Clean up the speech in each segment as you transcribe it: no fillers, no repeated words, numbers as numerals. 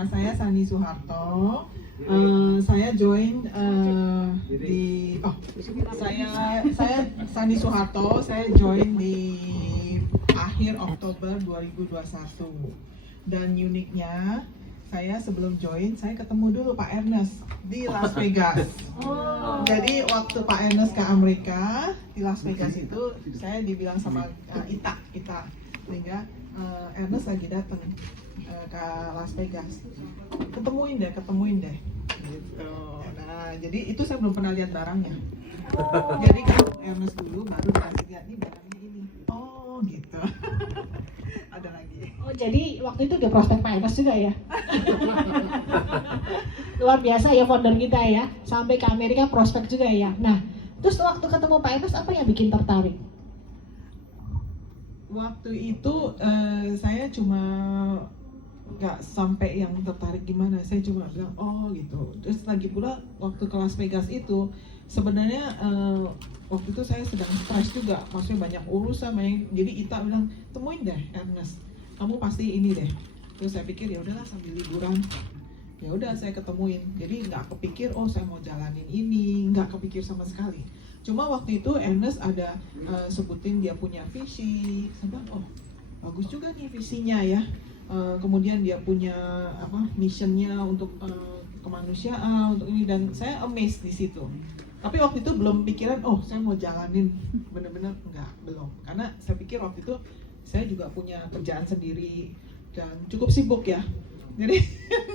nama saya Sani Soeharto. Saya join saya Sani Soeharto. Saya join di akhir Oktober 2021. Dan uniknya, saya sebelum join, saya ketemu dulu Pak Ernest di Las Vegas. Jadi waktu Pak Ernest ke Amerika di Las Vegas itu, saya dibilang sama Ita, sehingga Ernest lagi datang ke Las Vegas. Ketemuin deh, gitu. Nah, jadi itu saya belum pernah lihat barangnya. Jadi ketemu Ernest dulu, baru dikasih lihat nih barangnya ini. Oh, gitu. Ada lagi. Oh, jadi waktu itu udah prospek Pak Ernest juga ya? Luar biasa ya founder kita ya, sampai ke Amerika prospek juga ya. Nah, terus waktu ketemu Pak Ernest apa yang bikin tertarik? Waktu itu saya cuma nggak sampai yang tertarik gimana, saya cuma bilang oh gitu. Terus lagi pula waktu ke Las Vegas itu sebenarnya waktu itu saya sedang stres juga, maksudnya banyak urusan, jadi Ita bilang temuin deh Ernest, kamu pasti ini deh. Terus saya pikir ya udahlah sambil liburan, ya udah saya ketemuin. Jadi nggak kepikir oh saya mau jalanin ini, nggak kepikir sama sekali. Cuma waktu itu Ernest ada sebutin dia punya visi, saya bilang oh bagus juga nih visinya ya. Kemudian dia punya missionnya untuk kemanusiaan untuk ini, dan saya amazed di situ. Tapi waktu itu belum pikiran oh saya mau jalanin bener-bener, belum, karena saya pikir waktu itu saya juga punya kerjaan sendiri dan cukup sibuk ya, jadi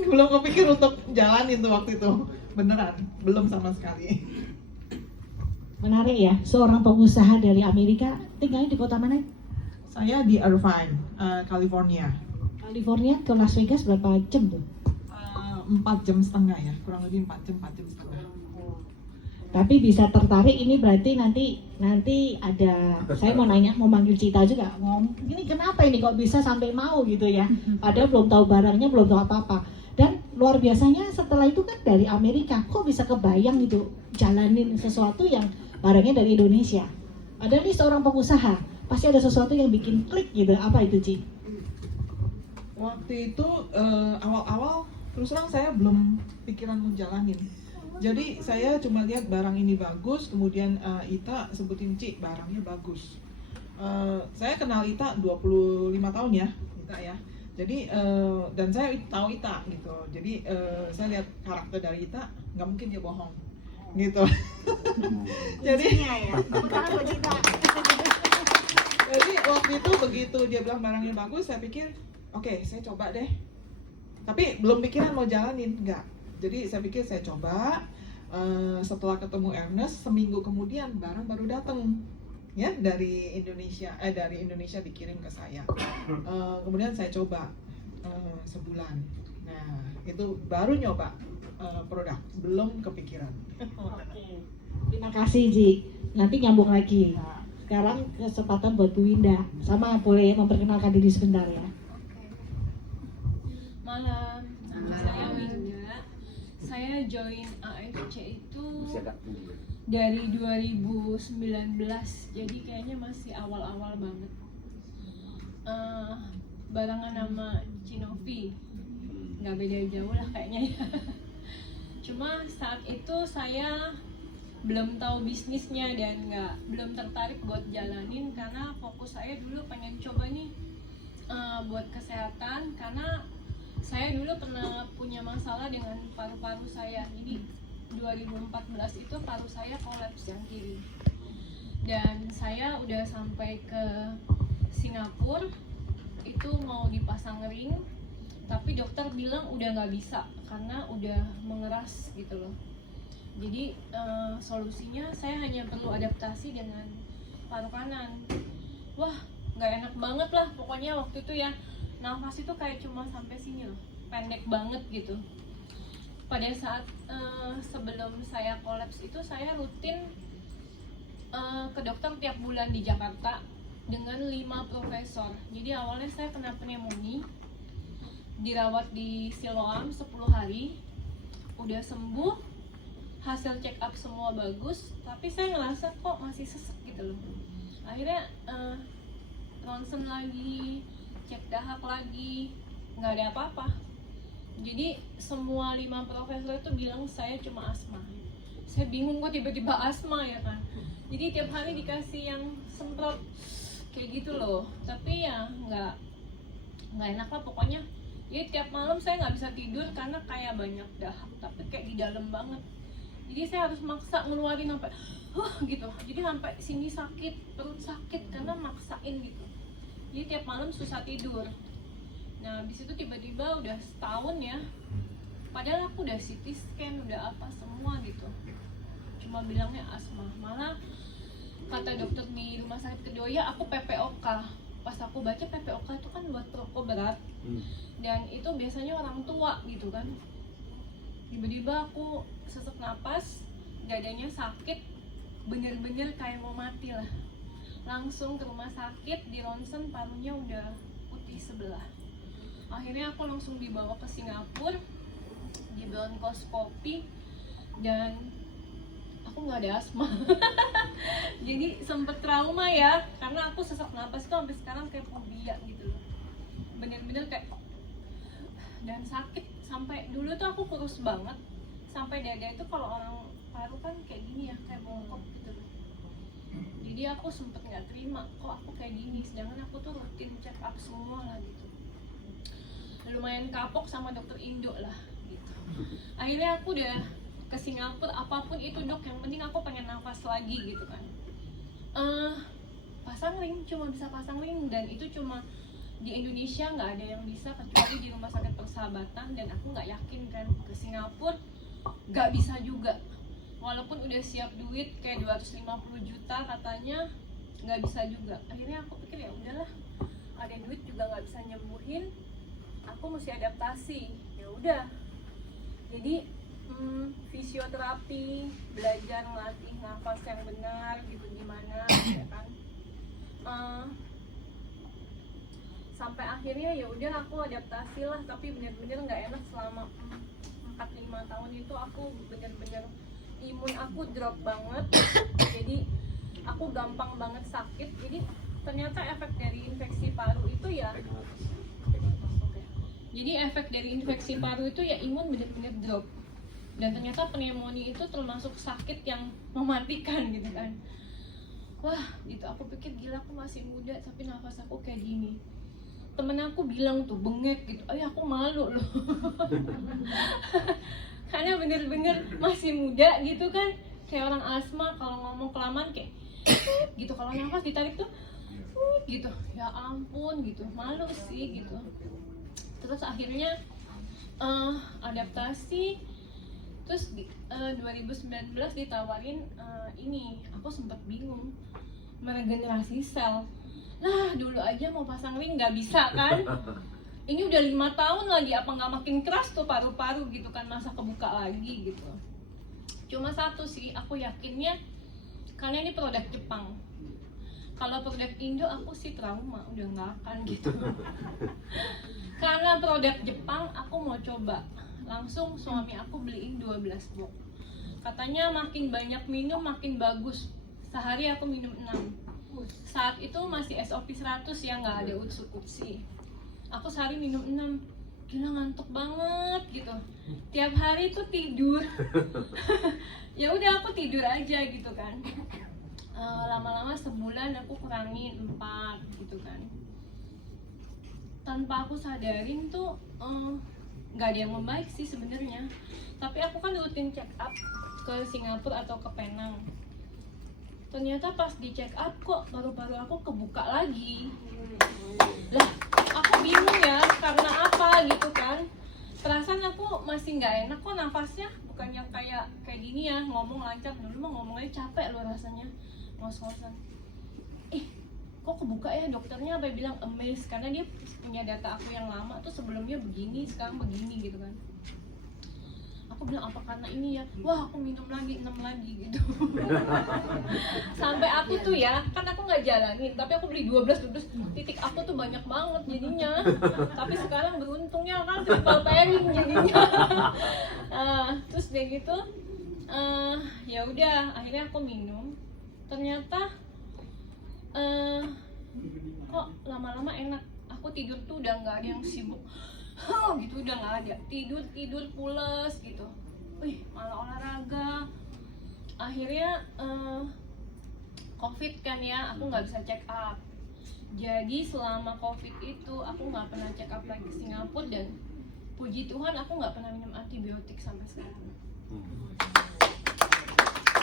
belum kepikir untuk jalanin tuh waktu itu, beneran belum sama sekali. Menarik ya, seorang pengusaha dari Amerika tinggalnya di kota mana? Saya di Irvine, California. California ke Las Vegas berapa jam tuh? 4 jam setengah ya, kurang lebih 4 jam setengah. Tapi bisa tertarik ini berarti nanti ada, saya mau nanya, mau manggil Cita juga, ini kenapa ini kok bisa sampai mau gitu ya, padahal belum tahu barangnya, belum tahu apa-apa. Dan luar biasanya setelah itu kan dari Amerika, kok bisa kebayang gitu jalanin sesuatu yang barangnya dari Indonesia. Padahal ini seorang pengusaha, pasti ada sesuatu yang bikin klik gitu, apa itu Ci? Waktu itu awal-awal terus terang saya belum pikiran mau jalanin. Jadi saya cuma lihat barang ini bagus, kemudian Ita sebutin Ci barangnya bagus. Saya kenal Ita 25 tahun ya, Ita ya. Jadi dan saya tahu Ita gitu. Jadi saya lihat karakter dari Ita, nggak mungkin dia bohong gitu. Jadi jadi waktu itu begitu dia bilang barangnya bagus, saya pikir oke, saya coba deh. Tapi belum pikiran mau jalanin, enggak. Jadi saya pikir saya coba. Setelah ketemu Ernest, seminggu kemudian barang baru datang ya dari Indonesia dikirim ke saya. Kemudian saya coba sebulan. Nah itu baru nyoba produk, belum kepikiran. Terima kasih Ji, nanti nyambung lagi. Sekarang kesempatan buat Bu Winda, sama boleh memperkenalkan diri sebentar ya. Malam, nama saya Winda. Saya join AFC itu dari 2019, jadi kayaknya masih awal-awal banget. Barengan nama Cinovi, nggak beda jauh lah kayaknya ya. Cuma saat itu saya belum tahu bisnisnya dan belum tertarik buat jalanin, karena fokus saya dulu pengen coba nih buat kesehatan, karena saya dulu pernah punya masalah dengan paru-paru saya. Jadi 2014 itu paru saya kolaps yang kiri. Dan saya udah sampai ke Singapura, itu mau dipasang ring, tapi dokter bilang udah nggak bisa karena udah mengeras gitu loh. Jadi solusinya saya hanya perlu adaptasi dengan paru kanan. Wah, nggak enak banget lah pokoknya waktu itu ya. Nafas itu kayak cuma sampai sini loh, pendek banget gitu. Pada saat sebelum saya kolaps itu saya rutin ke dokter tiap bulan di Jakarta dengan 5 profesor. Jadi awalnya saya kena pneumonia, dirawat di Siloam 10 hari, udah sembuh, hasil check up semua bagus, tapi saya ngerasa kok masih sesek gitu loh. Akhirnya ronsen lagi, cek dahak lagi, nggak ada apa-apa. Jadi semua 5 profesor itu bilang saya cuma asma. Saya bingung kok tiba-tiba asma ya kan. Jadi tiap hari dikasih yang semprot kayak gitu loh. Tapi ya nggak enak lah pokoknya. Jadi tiap malam saya nggak bisa tidur karena kayak banyak dahak, tapi kayak di dalam banget. Jadi saya harus maksa ngeluarin sampai gitu. Jadi sampai sini sakit, perut sakit karena maksain gitu. Jadi tiap malam susah tidur. Nah, habis itu tiba-tiba udah setahun ya. Padahal aku udah CT scan, udah apa semua gitu. Cuma bilangnya asma. Malah kata dokter di rumah sakit Kedoya aku PPOK. Pas aku baca PPOK itu kan buat perokok berat. Dan itu biasanya orang tua gitu kan. Tiba-tiba aku sesak napas, dadanya sakit, bener-bener kayak mau mati lah. Langsung ke rumah sakit, di ronsen parunya udah putih sebelah. Akhirnya aku langsung dibawa ke Singapura, di bronkoskopi, dan aku nggak ada asma. Jadi sempet trauma ya, karena aku sesak napas itu sampai sekarang kayak fobia gitu loh. Bener-bener kayak, dan sakit sampai dulu tuh aku kurus banget, sampai dada itu kalau orang paru kan kayak gini ya, kayak bongkok gitu loh. Jadi aku sempet nggak terima kok aku kayak gini, sedangkan aku tuh rutin check up semua lah gitu. Lumayan kapok sama dokter Indo lah gitu. Akhirnya aku udah ke Singapura, apapun itu dok, yang penting aku pengen nafas lagi gitu kan. Pasang ring, cuma bisa pasang ring, dan itu cuma di Indonesia nggak ada yang bisa kecuali di rumah sakit Persahabatan, dan aku nggak yakin kan ke Singapura nggak bisa juga. Walaupun udah siap duit kayak 250 juta katanya, nggak bisa juga. Akhirnya aku pikir ya udahlah, ada duit juga nggak bisa nyembuhin, aku mesti adaptasi. Ya udah, jadi fisioterapi, belajar melatih nafas yang benar gitu gimana ya kan. Sampai akhirnya ya udah aku adaptasi lah, tapi bener-bener nggak enak selama 4-5 tahun itu. Aku bener-bener imun aku drop banget, jadi aku gampang banget sakit. Jadi ternyata efek dari infeksi paru itu ya, jadi efek dari infeksi paru itu ya imun bener-bener drop. Dan ternyata pneumonia itu termasuk sakit yang mematikan gitu kan. Wah gitu, aku pikir gila aku masih muda tapi nafas aku kayak gini. Temen aku bilang tuh bengek gitu, aku malu loh. Karena bener-bener masih muda gitu kan. Kayak orang asma kalau ngomong kelamaan kayak gitu, kalau nafas ditarik tuh gitu. Ya ampun gitu, malu sih gitu. Terus akhirnya adaptasi. Terus 2019 ditawarin ini, aku sempat bingung meregenerasi sel. Nah dulu aja mau pasang ring nggak bisa kan. Ini udah 5 tahun lagi, apa nggak makin keras tuh paru-paru gitu kan, masa kebuka lagi gitu. Cuma satu sih, aku yakinnya karena ini produk Jepang. Kalau produk Indo aku sih trauma, udah nggak akan gitu. Karena produk Jepang aku mau coba. Langsung suami aku beliin 12 box. Katanya makin banyak minum makin bagus. Sehari aku minum 6. Saat itu masih SOP 100 ya, nggak ada utsu-utsi. Aku sehari minum 6. Gila ngantuk banget gitu. Tiap hari tuh tidur. Ya udah aku tidur aja gitu kan. Lama-lama sebulan aku kurangin 4 gitu kan. Tanpa aku sadarin tuh nggak ada yang membaik sih sebenarnya. Tapi aku kan rutin check up ke Singapura atau ke Penang. Ternyata pas di check up kok paru-paru aku kebuka lagi. Lah, aku bingung ya karena apa gitu kan. Perasaan aku masih nggak enak kok nafasnya, bukan yang kayak gini ya, ngomong lancar. Dulu mah ngomongnya capek loh rasanya, ngos-ngosan. Kok kebuka ya, dokternya apa bilang amazed karena dia punya data aku yang lama tuh sebelumnya begini, sekarang begini gitu kan. Aku bilang apa karena ini ya, wah aku minum lagi 6 lagi gitu. Sampai aku tuh ya, kan aku nggak jalanin, tapi aku beli 12 titik aku tuh banyak banget jadinya. Tapi sekarang beruntungnya kan triple pairing jadinya. Terus dia gitu, ya udah akhirnya aku minum. Ternyata kok lama-lama enak. Aku tidur tuh udah nggak ada yang sibuk gitu udah nggak ada, tidur pules gitu. Malah olahraga. Akhirnya COVID kan ya, aku nggak bisa check up. Jadi selama COVID itu aku nggak pernah check up lagi ke Singapura, dan puji Tuhan aku nggak pernah minum antibiotik sampai sekarang.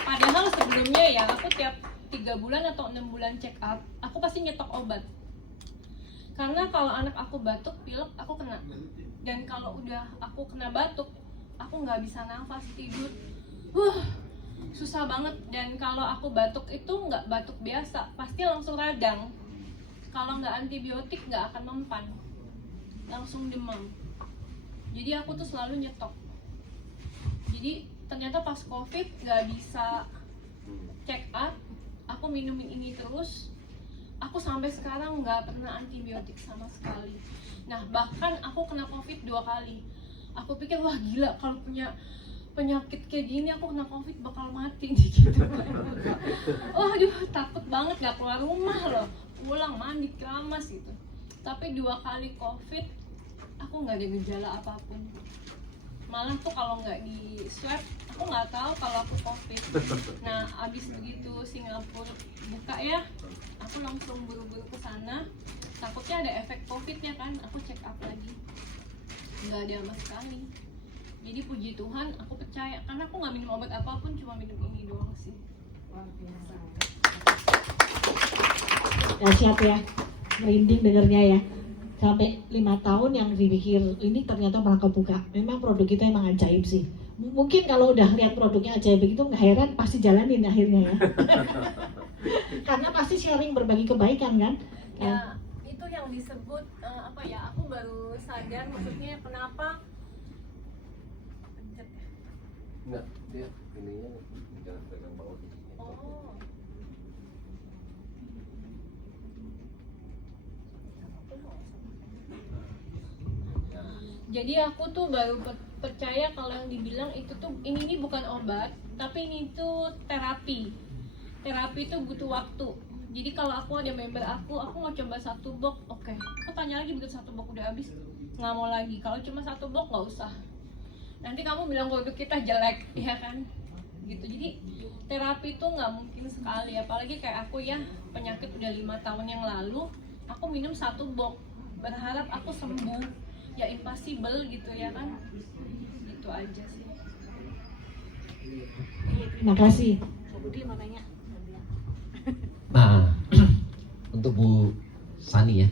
Padahal sebelumnya ya aku tiap 3 bulan atau 6 bulan check up, aku pasti nyetok obat. Karena kalau anak aku batuk, pilek, aku kena. Dan kalau udah aku kena batuk, aku nggak bisa nafas, tidur. Susah banget. Dan kalau aku batuk itu nggak batuk biasa, pasti langsung radang. Kalau nggak antibiotik nggak akan mempan, langsung demam. Jadi aku tuh selalu nyetok. Jadi ternyata pas COVID nggak bisa check up, aku minumin ini terus. Aku sampai sekarang nggak pernah antibiotik sama sekali. Nah bahkan aku kena COVID 2 kali. Aku pikir wah gila, kalau punya penyakit kayak gini aku kena COVID bakal mati gitu. Aduh takut banget, nggak keluar rumah loh, pulang mandi keramas gitu. Tapi 2 kali COVID aku nggak ada gejala apapun. Malah tuh kalau nggak di swab aku nggak tahu kalau aku COVID. Nah abis begitu Singapura buka ya, aku langsung buru-buru ke sana. Takutnya ada efek COVID-nya kan, aku check up lagi. Nggak ada sama sekali. Jadi puji Tuhan aku percaya, karena aku nggak minum obat apapun, cuma minum ini doang sih. Dahsyat ya, merinding dengernya ya. Sampai 5 tahun yang dipikir ini ternyata malah kebuka. Memang produk kita emang ajaib sih. Mungkin kalau udah lihat produknya ajaib begitu nggak heran, pasti jalanin akhirnya ya. Karena pasti sharing berbagi kebaikan kan. Ya itu yang disebut aku baru sadar maksudnya kenapa. Enggak, dia ininya jangan pegang bawah. Oh. Jadi aku tuh baru percaya kalau yang dibilang itu tuh ini bukan obat, tapi ini tuh terapi. Terapi itu butuh waktu. Jadi kalau aku ada member aku mau coba 1 box, oke. Aku tanya lagi begitu 1 box udah habis, nggak mau lagi. Kalau cuma 1 box nggak usah. Nanti kamu bilang produk kita jelek, ya kan? Gitu. Jadi terapi itu nggak mungkin sekali, apalagi kayak aku ya, penyakit udah 5 tahun yang lalu, aku minum 1 box, berharap aku sembuh, ya impossible gitu ya kan? Gitu aja sih. Terima kasih. Budi mau nanya. Nah, untuk Bu Sani ya.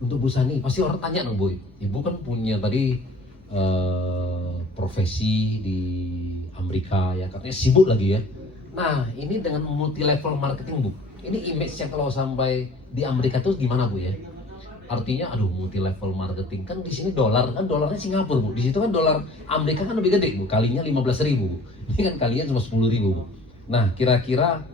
Untuk Bu Sani, pasti orang tanya dong Bu. Ibu kan punya tadi profesi di Amerika ya, katanya sibuk lagi ya. Nah, ini dengan multi level marketing Bu. Ini image-nya kalau sampai di Amerika tuh gimana Bu ya? Artinya aduh multi level marketing kan di sini dolar kan, dolarnya Singapura Bu. Di situ kan dolar Amerika kan lebih gede Bu, kalinya 15.000 Bu. Ini kan kalinya cuma 10.000 Bu. Nah, kira-kira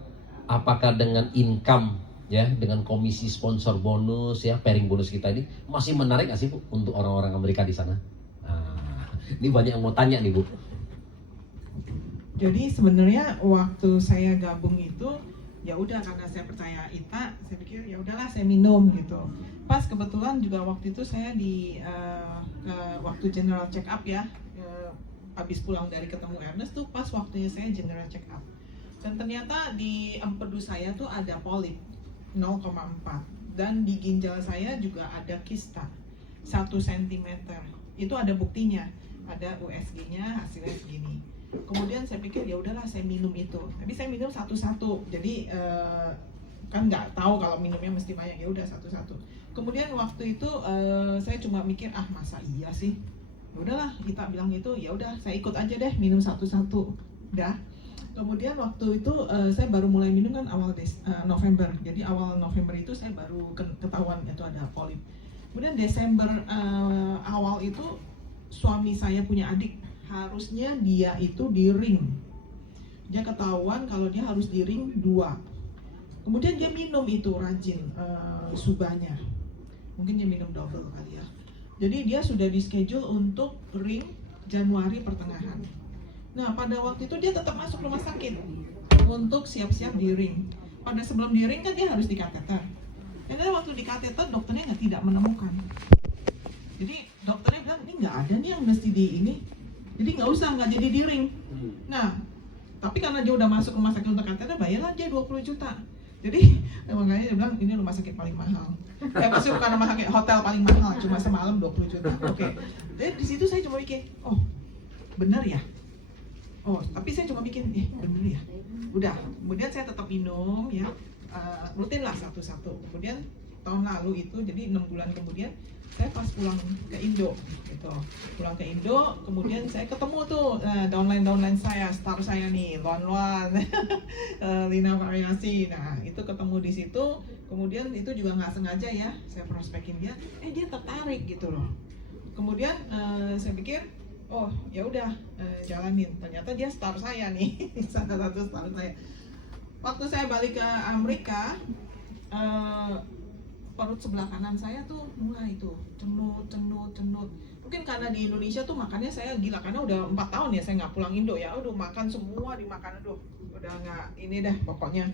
apakah dengan income ya, dengan komisi sponsor bonus ya, pairing bonus kita ini masih menarik nggak sih Bu untuk orang-orang Amerika di sana? Nah, ini banyak yang mau tanya nih Bu. Jadi sebenarnya waktu saya gabung itu ya udah, karena saya percaya Ita, saya pikir ya udahlah saya minum gitu. Pas kebetulan juga waktu itu saya di waktu general check up ya, habis pulang dari ketemu Ernest tuh pas waktunya saya general check up. Dan ternyata di empedu saya tuh ada polip 0,4, dan di ginjal saya juga ada kista 1 cm. Itu ada buktinya, ada USG-nya hasilnya segini. Kemudian saya pikir ya udahlah saya minum itu. Tapi saya minum satu-satu. Jadi kan nggak tahu kalau minumnya mesti banyak, ya udah satu-satu. Kemudian waktu itu saya cuma mikir masa iya sih. Ya udahlah, kita bilang gitu, ya udah saya ikut aja deh minum satu-satu. Dah. Kemudian waktu itu saya baru mulai minum kan awal November. Jadi awal November itu saya baru ketahuan itu ada polip. Kemudian Desember awal itu suami saya punya adik, harusnya dia itu di ring. Dia ketahuan kalau dia harus di ring 2. Kemudian dia minum itu rajin subanya. Mungkin dia minum double kali ya. Jadi dia sudah di schedule untuk ring Januari pertengahan. Nah pada waktu itu dia tetap masuk rumah sakit untuk siap-siap di ring. Pada sebelum di ring kan dia harus di kateter. Dan waktu di kateter dokternya tidak menemukan. Jadi dokternya bilang ini nggak ada nih yang mesti di ini, jadi nggak jadi di ring. Nah, tapi karena dia udah masuk rumah sakit untuk katedral, bayarlah dia 20 juta. Jadi makanya dia bilang ini rumah sakit paling mahal. Maksudnya bukan rumah sakit, hotel paling mahal, cuma semalam 20 juta. Oke. Jadi di situ saya cuma mikir, oh benar ya. Oh, tapi saya cuma bikin, bener ya. Udah, kemudian saya tetap minum ya, rutin lah satu-satu. Kemudian tahun lalu itu, jadi 6 bulan kemudian, saya pas pulang ke Indo, gitu. Pulang ke Indo, kemudian saya ketemu tuh downline saya, star saya nih, Luan, Lina Variasi. Nah, itu ketemu di situ. Kemudian itu juga nggak sengaja ya, saya prospekin dia, dia tertarik gitu loh. Kemudian saya pikir, oh ya udah jalanin. Ternyata dia star saya nih, salah satu star saya. Waktu saya balik ke Amerika, perut sebelah kanan saya tuh mulai tuh cenut. Mungkin karena di Indonesia tuh makannya saya gila, karena udah 4 tahun ya saya nggak pulang Indo ya. Udah makan semua dimakan, udah nggak ini deh pokoknya.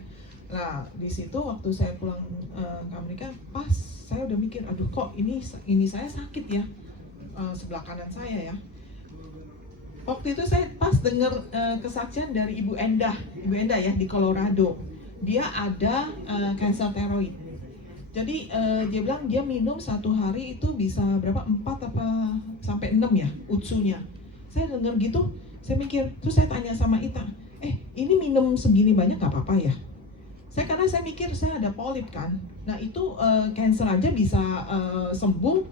Nah di situ waktu saya pulang ke Amerika, pas saya udah mikir, aduh kok ini saya sakit ya, sebelah kanan saya ya. Waktu itu saya pas dengar kesaksian dari Ibu Endah ya di Colorado. Dia ada kanker tiroid. Jadi dia bilang dia minum 1 hari itu bisa berapa, 4 apa sampai 6 ya utsunya. Saya dengar gitu, saya mikir, terus saya tanya sama Ita, ini minum segini banyak gak apa-apa ya? Karena saya mikir saya ada polip kan. Nah itu kanker aja bisa sembuh,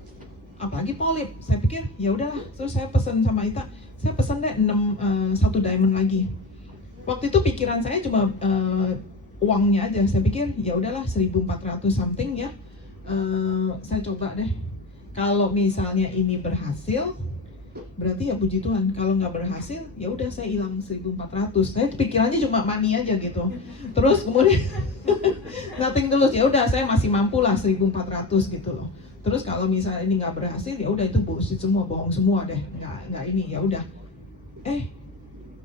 apalagi polip. Saya pikir ya udahlah, terus saya pesan sama Ita, saya pesan deh 1 diamond lagi. Waktu itu pikiran saya cuma uangnya aja. Saya pikir ya udahlah 1.400 something ya. Saya coba deh. Kalau misalnya ini berhasil, berarti ya puji Tuhan. Kalau nggak berhasil, ya udah saya hilang 1.400. Saya pikirannya cuma money aja gitu. Terus kemudian nothing tulus, ya udah saya masih mampu lah 1.400 gitu loh. Terus kalau misalnya ini nggak berhasil, ya udah itu bullshit semua, bohong semua deh, nggak ini, ya udah.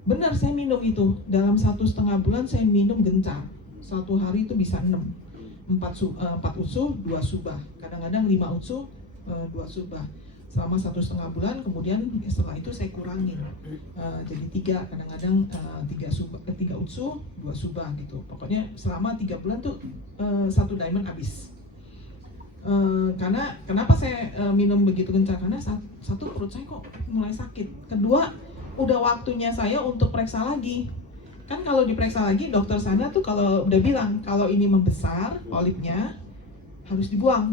Benar saya minum itu dalam 1,5 bulan saya minum gencar. 1 hari itu bisa 6, 4 utsu, 2 subah, kadang-kadang 5 utsu, 2 subah. Selama 1,5 bulan, kemudian setelah itu saya kurangin, jadi 3, kadang-kadang 3 utsu, 2 subah gitu. Pokoknya selama 3 bulan tuh 1 diamond habis. Karena kenapa saya minum begitu gencar, karena satu perut saya kok mulai sakit, kedua udah waktunya saya untuk periksa lagi. Kan kalau diperiksa lagi dokter sana tuh kalau udah bilang kalau ini membesar polipnya harus dibuang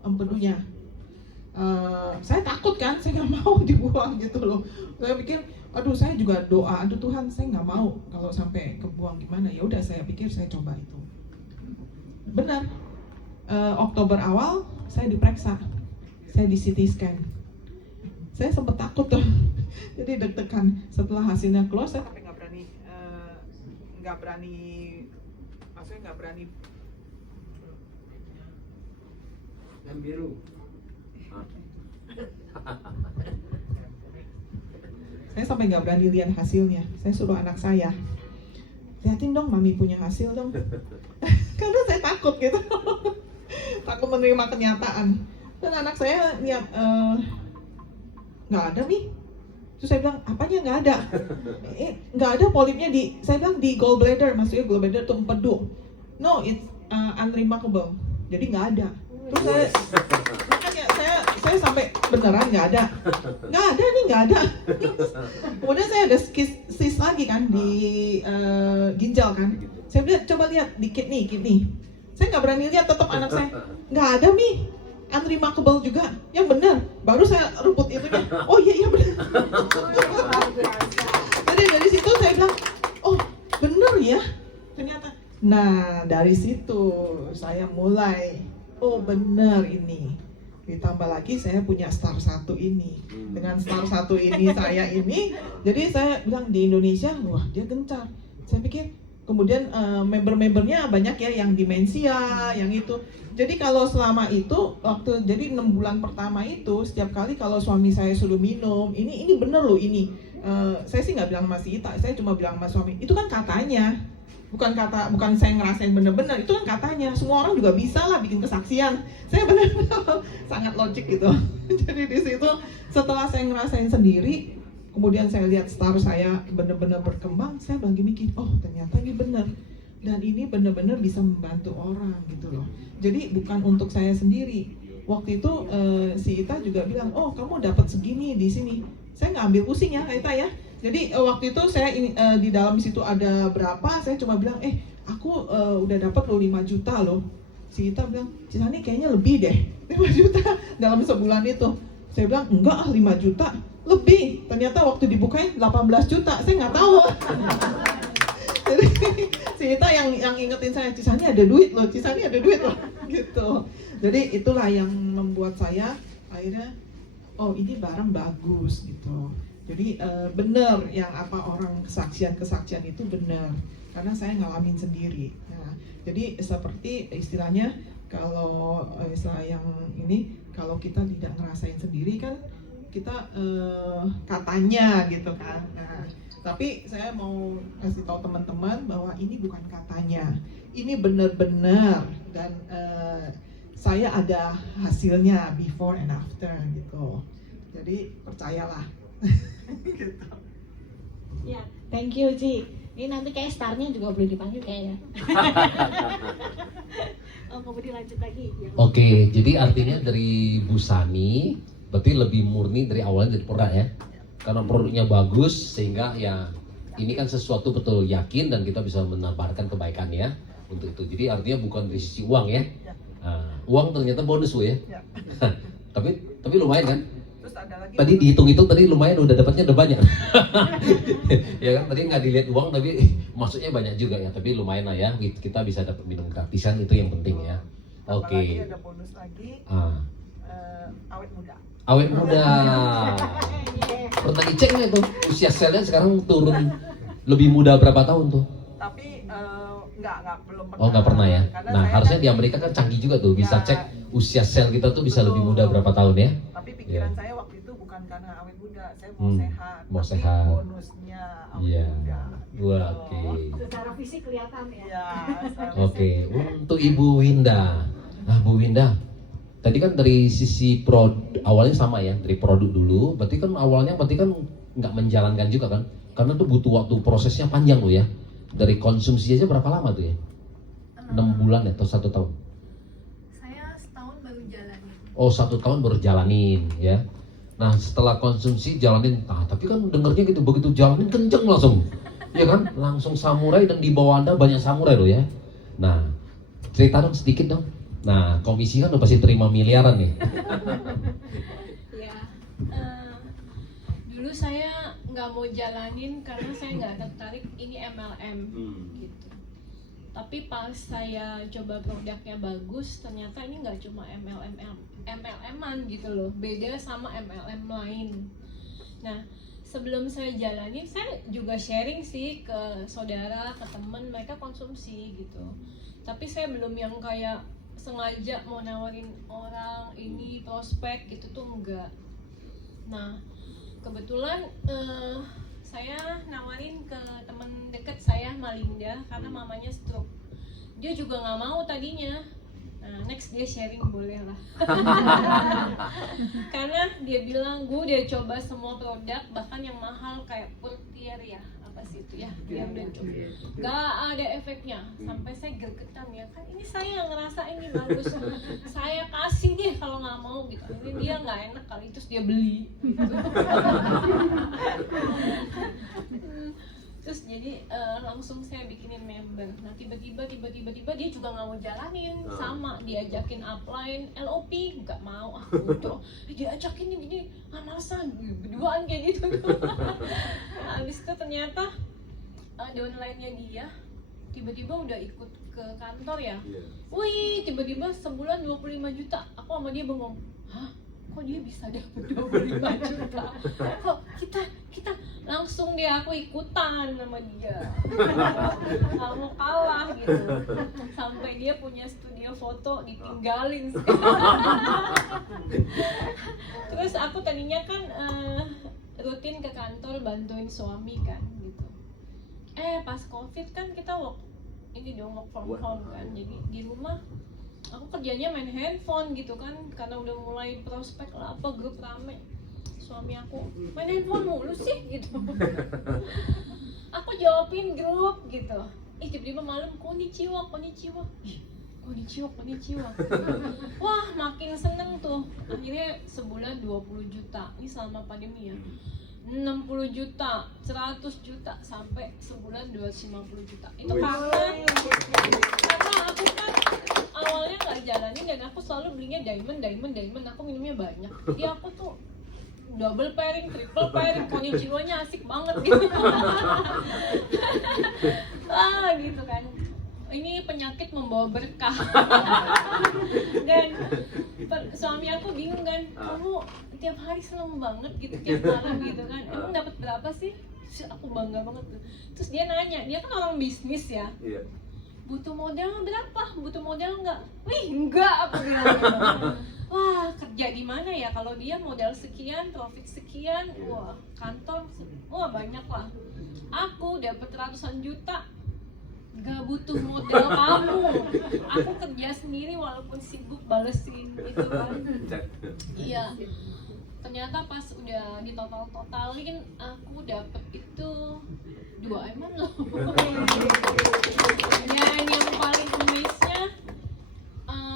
empedunya. Saya takut kan, saya nggak mau dibuang gitu loh. Saya pikir, aduh saya juga doa, aduh Tuhan saya nggak mau kalau sampai kebuang gimana. Ya udah saya pikir saya coba itu. Benar. Oktober awal saya diperiksa, saya di CT scan. Saya sempat takut tuh, jadi deg-degan. Setelah hasilnya keluar, saya sampai nggak berani. Yang biru. Saya sampai nggak berani lihat hasilnya. Saya suruh anak saya, liatin dong, mami punya hasil dong. Karena saya takut gitu. Takut menerima kenyataan. Dan anak saya lihat, nggak ada nih. Terus saya bilang, apanya nggak ada? Nggak ada polipnya saya bilang di gallbladder, maksudnya gallbladder itu empedu. No, it's unremarkable. Jadi nggak ada. Terus makanya saya sampai beneran nggak ada nih, nggak ada. Kemudian saya ada cyst lagi kan di ginjal kan. Saya bilang, coba lihat di kidney. Saya nggak berani lihat, tetap anak saya nggak ada nih, unremarkable juga, yang benar. Baru saya rebut itu ya, oh iya benar. Jadi dari situ saya bilang, oh benar ya ternyata. Nah dari situ saya mulai, oh benar ini. Ditambah lagi saya punya star 1 ini. Dengan star 1 ini saya ini, jadi saya bilang di Indonesia, wah dia gencar. Saya pikir kemudian member-membernya banyak ya yang demensia, yang itu. Jadi kalau selama itu waktu jadi 6 bulan pertama itu setiap kali kalau suami saya suruh minum, ini bener loh ini. Saya sih nggak bilang sama si Ita, saya cuma bilang sama suami, itu kan katanya. bukan saya ngerasain bener-bener, itu kan katanya semua orang juga bisa lah bikin kesaksian. Saya benar-benar sangat logik gitu. Jadi di situ setelah saya ngerasain sendiri, kemudian saya lihat star saya benar-benar berkembang, saya lagi mikir, oh ternyata ini benar, dan ini benar-benar bisa membantu orang gitu loh. Jadi bukan untuk saya sendiri. Waktu itu si Ita juga bilang, oh kamu dapat segini di sini. Saya nggak ambil pusing ya Kak Ita ya. Jadi waktu itu saya di dalam situ ada berapa, saya cuma bilang, aku udah dapat loh 5 juta loh. Si Ita bilang, Cisani kayaknya lebih deh, 5 juta dalam sebulan itu. Saya bilang, enggak 5 juta, lebih. Ternyata waktu dibukain 18 juta, saya nggak tahu. Jadi si Ita yang ingetin saya, Cisani ada duit loh, Cisani ada duit loh, gitu. Jadi itulah yang membuat saya akhirnya, oh ini barang bagus gitu. Jadi benar yang apa orang kesaksian itu benar, karena saya ngalamin sendiri. Nah, jadi seperti istilahnya kalau istilah yang ini, kalau kita tidak ngerasain sendiri kan kita katanya gitu kan. Nah, tapi saya mau kasih tahu teman-teman bahwa ini bukan katanya, ini benar-benar, dan saya ada hasilnya before and after gitu. Jadi percayalah. Gitu. Ya, thank you Ci. Ini nanti kayak starnya juga boleh dipanggil kayaknya. Oh, kemudian lanjut lagi. Ya. Oke, jadi artinya dari Bu Sani berarti lebih murni dari awalnya dari produk ya. Karena produknya bagus sehingga ya ini kan sesuatu betul yakin dan kita bisa menabarkan kebaikan ya untuk itu. Jadi artinya bukan dari sisi uang ya. Nah, uang ternyata bonus Bu ya. tapi lumayan kan? Terus ada lagi Tadi dihitung-hitung tadi lumayan udah dapatnya udah banyak. Ya kan tadi nggak dilihat uang tapi maksudnya banyak juga ya. Tapi lumayan lah ya kita bisa dapat minum gratisan, itu yang penting ya. Oke. ada bonus lagi, awet muda. Awet muda. Pernah dicek nggak itu usia selnya sekarang turun lebih muda berapa tahun tuh? Tapi belum pernah. Oh nggak pernah ya. Karena Nah saya harusnya kan di Amerika kan canggih juga tuh bisa Ya. cek usia sel kita tuh bisa lebih muda berapa tahun ya. Tapi pikiran Ya. saya waktu itu bukan karena awet muda, saya mau sehat. Mau tapi sehat. bonusnya awet Iya. muda. gitu. Wah, oke. Secara fisik kelihatan ya. Iya. Oke, untuk Ibu Winda. Nah, Bu Winda, tadi kan dari sisi awalnya sama ya, dari produk dulu. Berarti kan awalnya nggak menjalankan juga kan? Karena tuh butuh waktu prosesnya panjang loh ya. Dari konsumsi aja berapa lama tuh ya? 6 bulan atau 1 tahun? Saya setahun baru jalanin. Oh 1 tahun baru jalanin ya. Nah setelah konsumsi jalanin, tapi kan dengernya gitu, begitu jalanin kenceng langsung, ya kan? Langsung samurai, dan di bawah Anda banyak samurai loh ya. Nah cerita dong sedikit dong. Nah komisi kan udah pasti terima miliaran nih. Ya, dulu saya nggak mau jalanin karena saya nggak tertarik ini MLM gitu. Tapi pas saya coba produknya bagus, ternyata ini nggak cuma MLM-an gitu loh, beda sama MLM lain. Nah, sebelum saya jalanin, saya juga sharing sih ke saudara, ke temen, mereka konsumsi gitu. Tapi saya belum yang kayak sengaja mau nawarin orang ini prospek gitu tuh enggak. Nah, kebetulan saya nawarin ke temen deket saya, Malinda, karena mamanya stroke. Dia juga nggak mau tadinya. Nah, next dia sharing boleh lah. Karena dia bilang, gue udah coba semua produk, bahkan yang mahal kayak Purtier ya, apa sih itu ya, dia udah coba, nggak ada efeknya. Sampai saya gergetan ya, kan ini saya yang ngerasain ini bagus, saya kasih deh kalau nggak mau gitu. Ini dia nggak enak kali, terus dia beli. Gitu. Terus jadi langsung saya bikinin member. Nah tiba-tiba dia juga nggak mau jalanin, sama diajakin upline LOP nggak mau, aku tuh diajakin ini malasan berduaan kayak gitu. Nah, habis itu ternyata downline-nya dia tiba-tiba udah ikut ke kantor ya. Wih, tiba-tiba sebulan 25 juta. Aku sama dia bengong. Hah? Kok dia bisa dapat 25 juta? Kok kita langsung deh aku ikutan sama dia. Gak mau kalah gitu. Sampai dia punya studio foto ditinggalin. Terus aku tadinya kan rutin ke kantor bantuin suami kan gitu. Pas covid kan kita work from home kan, jadi di rumah aku kerjanya main handphone gitu kan, karena udah mulai prospek lah apa grup rame. Suami aku main handphone mulu sih gitu. Aku jawabin grup gitu. Tiba-tiba malam konnichiwa. Wah, makin seneng tuh. Akhirnya sebulan 20 juta. Ini selama pandemi ya. 60 juta, 100 juta, sampai sebulan 250 juta. Itu karena aku kan awalnya nggak jalanin, dan aku selalu belinya diamond. Aku minumnya banyak. Jadi aku tuh double pairing, triple pairing, konnichiwa-nya asik banget gitu. Gitu kan. Ini penyakit membawa berkah. Dan suami aku bingung kan, kamu tiap hari seneng banget gitu, tiap malam gitu kan, emang dapat berapa sih? Aku bangga banget tuh. Terus dia nanya, dia kan orang bisnis ya, butuh modal berapa? Butuh modal nggak? Wih, enggak, aku bilang gitu. Wah, kerja di mana ya? Kalau dia modal sekian, profit sekian, wah, kantor, wah banyak lah. Aku dapat ratusan juta, gak butuh modal kamu. Aku kerja sendiri walaupun sibuk balesin gitu kan. Iya. Ternyata pas udah ditotalin aku dapet itu 2 M loh. Dan yang paling unisnya,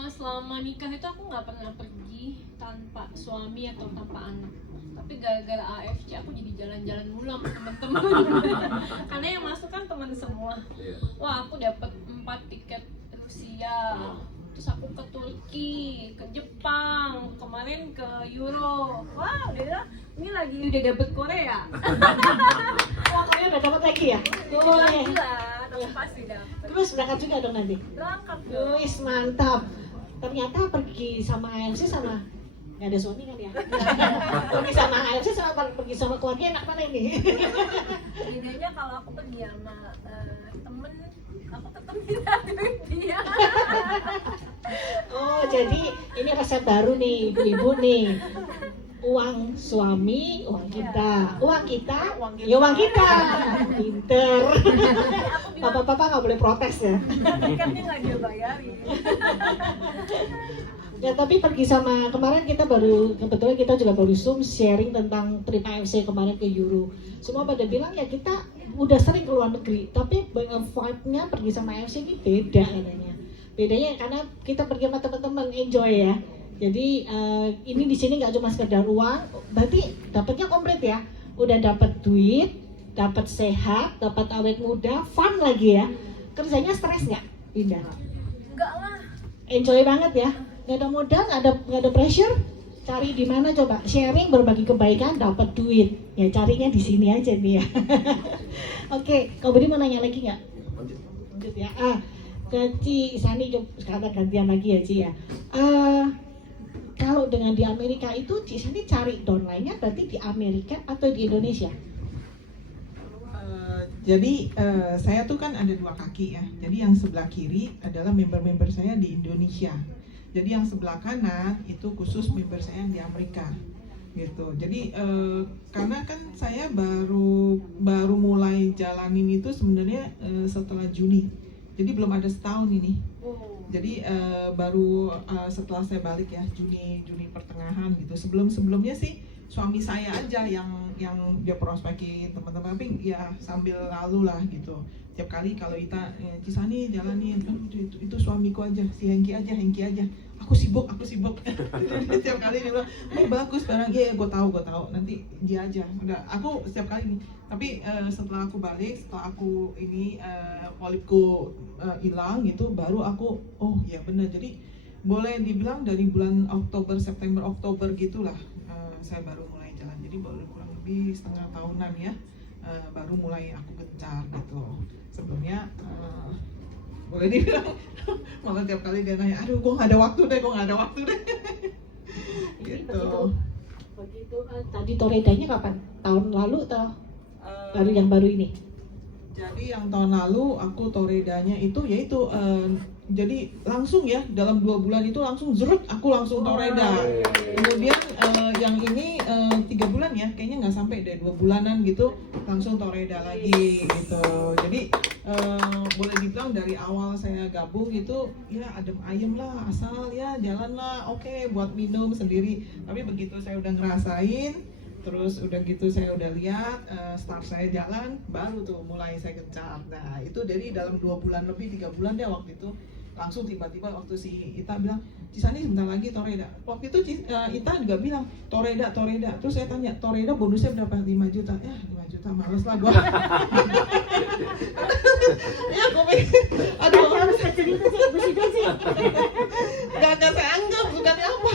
selama nikah itu aku nggak pernah pergi tanpa suami atau tanpa anak. Tapi gara-gara AFC aku jadi jalan-jalan mulu sama temen-temen. Karena yang masuk kan teman semua. Wah, aku dapat 4 tiket Rusia. Terus aku ke Turki, ke Jepang, kemarin ke Euro. Wah, ini lagi udah dapet Korea. Wah, kalian udah dapat lagi ya? Lagi lah, pasti dapet. Terus berangkat juga dong nanti? Berangkat dong. Wis, mantap. Ternyata pergi sama AFC sama nggak ada suami kan ya? Pergi sama AFC sama pergi sama keluarga enak mana ini? Bedanya kalau aku pergi sama temen, aku tetap minta duit dia. Oh, jadi ini resep baru nih ibu-ibu nih. Uang suami, uang kita. Uang kita, ya uang kita. Pinter. Papa-papa nggak boleh protes ya. Tiketnya nggak dia bayarin. Ya, tapi pergi sama, kemarin kita baru, kebetulan kita juga baru Zoom sharing tentang trip AFC kemarin ke Euro. Semua pada bilang ya kita udah sering ke luar negeri, tapi vibe-nya pergi sama AFC ini beda katanya. Bedanya karena kita pergi sama teman-teman, enjoy ya. Jadi ini di sini nggak cuma sekedar uang, berarti dapatnya komplit ya. Udah dapat duit, dapat sehat, dapat awet muda, fun lagi ya. Kerjanya stres nggak, Dinda? Enggak lah. Enjoy banget ya. Nggak ada modal, nggak ada pressure. Cari di mana coba? Sharing, berbagi kebaikan, dapat duit. Ya carinya di sini aja nih ya. Oke, Kak Budi mau nanya lagi nggak? Lanjut ya. Ke Ci Sani, sekarang gantian lagi ya Ci ya. Kalau dengan di Amerika itu, Ci Sani cari downline-nya berarti di Amerika atau di Indonesia? Jadi saya tuh kan ada 2 kaki ya. Jadi yang sebelah kiri adalah member-member saya di Indonesia. Jadi yang sebelah kanan itu khusus member saya yang di Amerika, gitu. Jadi karena kan saya baru mulai jalanin itu sebenarnya setelah Juni. Jadi belum ada setahun ini. Jadi baru setelah saya balik ya Juni pertengahan gitu. Sebelumnya sih suami saya aja yang dia prospekin teman-teman, tapi ya sambil lalu lah gitu. Tiap kali kalau Ita Cisani jalanin, itu suamiku aja, si Hengki aja. Aku sibuk. Tiap kali dia bilang, bagus barang, iya gue tahu. Nanti dia aja. Udah, aku setiap kali nih. Tapi setelah aku balik, setelah aku ini polipku hilang gitu, baru aku, oh ya benar. Jadi boleh dibilang dari bulan September Oktober gitulah saya baru mulai jalan. Jadi baru kurang lebih setengah tahunan ya. Baru mulai aku gencar gitu. Sebelumnya boleh dibilang malah tiap kali dia nanya, aduh gue gak ada waktu deh gitu. Begitu. Tadi Toredanya kapan? Tahun lalu atau baru ini? Jadi yang tahun lalu aku Toredanya itu yaitu Jadi langsung ya dalam 2 bulan itu langsung zrut aku langsung toreda. Kemudian yang ini 3 bulan ya, kayaknya nggak sampai deh 2 bulanan gitu langsung toreda lagi gitu. Jadi boleh dibilang dari awal saya gabung itu ya adem ayem lah, asal ya jalan lah, oke buat minum sendiri. Tapi begitu saya udah ngerasain, terus udah gitu saya udah lihat start saya jalan, baru tuh mulai saya gencar. Nah itu dari dalam 2 bulan lebih 3 bulan deh waktu itu langsung tiba-tiba waktu si Ita bilang Cisani sebentar lagi toreda. Waktu itu Ita juga bilang toreda. Terus saya tanya toreda bonusnya berapa? 5 juta. Ya 5 juta males lah gua. Ya gue pikir, aduh harus cerita sih, bersih sih. gak saya anggap bukannya apa.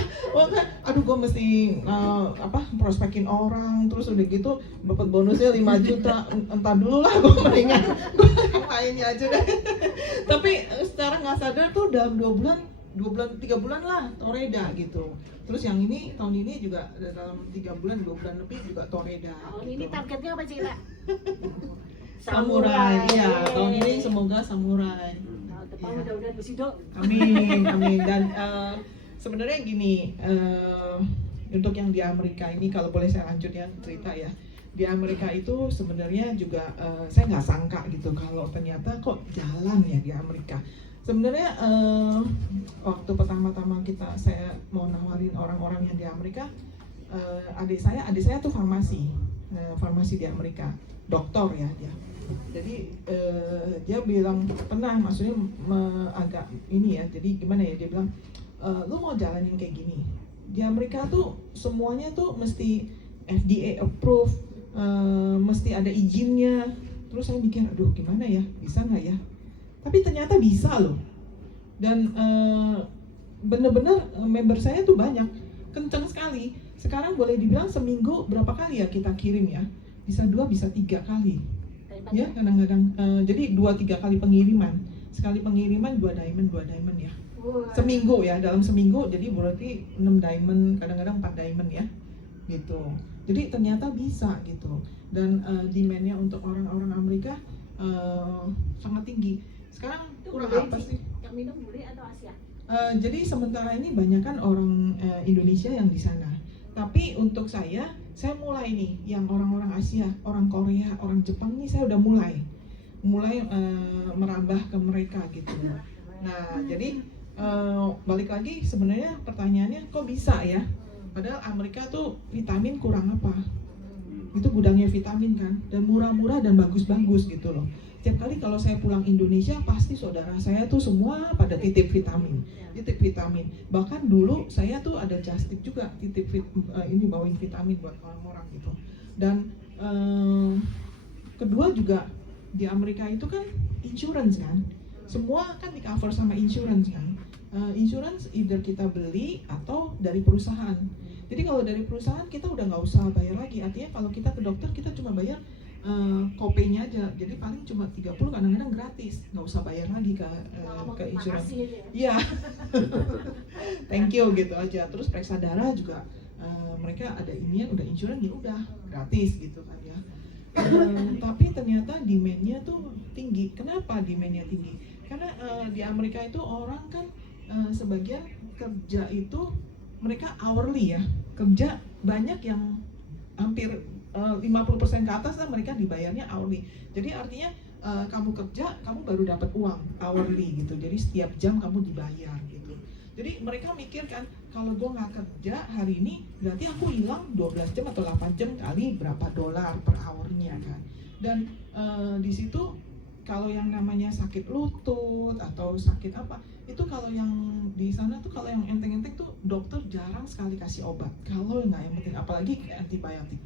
Aduh gue mesti prospekin orang, terus udah gitu dapat bonusnya 5 juta. Entar dulu lah, gue mendingan gue yang lainnya aja deh. Tapi secara nggak sadar tuh dalam 2 bulan 3 bulan lah toreda gitu. Terus yang ini tahun ini juga dalam 3 bulan 2 bulan lebih juga toreda. Tahun gitu. ini targetnya apa sih, Kak? Samurai. Ya, tahun ini semoga samurai. Tahun depan Iya. mudah-mudahan bersih dok. Amin. Dan sebenarnya gini, untuk yang di Amerika ini kalau boleh saya lanjut ya cerita ya. Di Amerika itu sebenarnya juga saya nggak sangka gitu kalau ternyata kok jalan ya di Amerika. Sebenarnya waktu pertama-tama saya mau nawarin orang-orang yang di Amerika, adik saya tuh farmasi di Amerika, dokter ya dia. Jadi dia bilang pernah, maksudnya agak ini ya. Jadi gimana ya, dia bilang lu mau jalanin kayak gini di Amerika tuh semuanya tuh mesti FDA approve, mesti ada izinnya. Terus saya mikir aduh gimana ya, bisa nggak ya? Tapi ternyata bisa loh. Dan bener-bener member saya tuh banyak, kenceng sekali. Sekarang boleh dibilang seminggu berapa kali ya kita kirim ya? Bisa 2, bisa 3 kali. Ya kadang-kadang jadi 2-3 kali pengiriman. Sekali pengiriman 2 diamond ya. Seminggu ya, dalam seminggu jadi berarti 6 diamond, kadang-kadang 4 diamond ya. Gitu. Jadi ternyata bisa gitu. Dan demand-nya untuk orang-orang Amerika sangat tinggi. Sekarang kurang apa sih? Yang minum bule atau Asia? Jadi sementara ini banyak kan orang Indonesia yang di sana. Tapi untuk saya mulai nih yang orang-orang Asia, orang Korea, orang Jepang nih saya udah mulai merambah ke mereka gitu. Nah jadi balik lagi sebenarnya pertanyaannya kok bisa ya? Padahal Amerika tuh vitamin kurang apa? Itu gudangnya vitamin kan, dan murah-murah dan bagus-bagus gitu loh. Tiap kali kalau saya pulang Indonesia pasti saudara saya tuh semua pada titip vitamin. Bahkan dulu saya tuh ada just tip juga, ini bawain vitamin buat orang-orang gitu. Dan kedua juga di Amerika itu kan insurance kan, semua kan di cover sama insurance kan. Insurance either kita beli atau dari perusahaan. Jadi kalau dari perusahaan kita udah nggak usah bayar lagi. Artinya kalau kita ke dokter kita cuma bayar kopenya aja. Jadi paling cuma 30, kadang-kadang gratis, nggak usah bayar lagi ke insurance. Iya. Thank you gitu aja. Terus periksa darah juga mereka ada inian udah insurance ya udah gratis gitu kan ya. Tapi ternyata demand-nya tuh tinggi. Kenapa demand-nya tinggi? Karena di Amerika itu orang kan sebagian kerja itu mereka hourly ya, kerja banyak yang hampir 50% ke atas lah mereka dibayarnya hourly. Jadi artinya kamu kerja, kamu baru dapat uang hourly gitu. Jadi setiap jam kamu dibayar gitu. Jadi mereka mikir kan, kalau gue nggak kerja hari ini, berarti aku hilang 12 jam atau 8 jam kali berapa dolar per hournya kan. Dan di situ kalau yang namanya sakit lutut atau sakit apa, itu kalau yang di sana tuh kalau yang enteng-enteng tuh dokter jarang sekali kasih obat. Kalau nggak yang penting, apalagi antibiotik.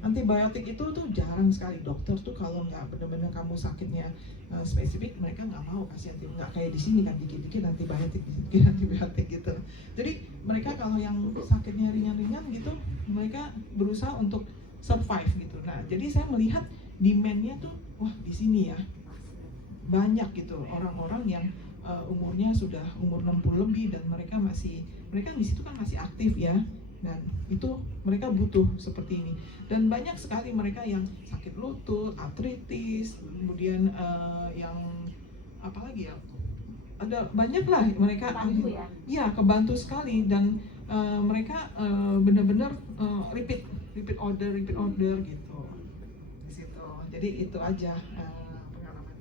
Antibiotik itu tuh jarang sekali dokter tuh kalau nggak benar-benar kamu sakitnya spesifik, mereka nggak mau kasih antibiotik. Nggak kayak di sini kan dikit-dikit antibiotik, dikit antibiotik gitu. Jadi mereka kalau yang sakitnya ringan-ringan gitu, mereka berusaha untuk survive gitu. Nah, jadi saya melihat demand-nya tuh wah di sini ya banyak gitu orang-orang yang umurnya sudah umur 60 lebih dan mereka di situ kan masih aktif ya. Dan itu mereka butuh seperti ini. Dan banyak sekali mereka yang sakit lutut, artritis, kemudian yang apalagi ya, ada banyak lah mereka Bantu ya? Iya, kebantu sekali dan mereka benar-benar repeat order gitu di situ. Jadi itu aja pengalaman.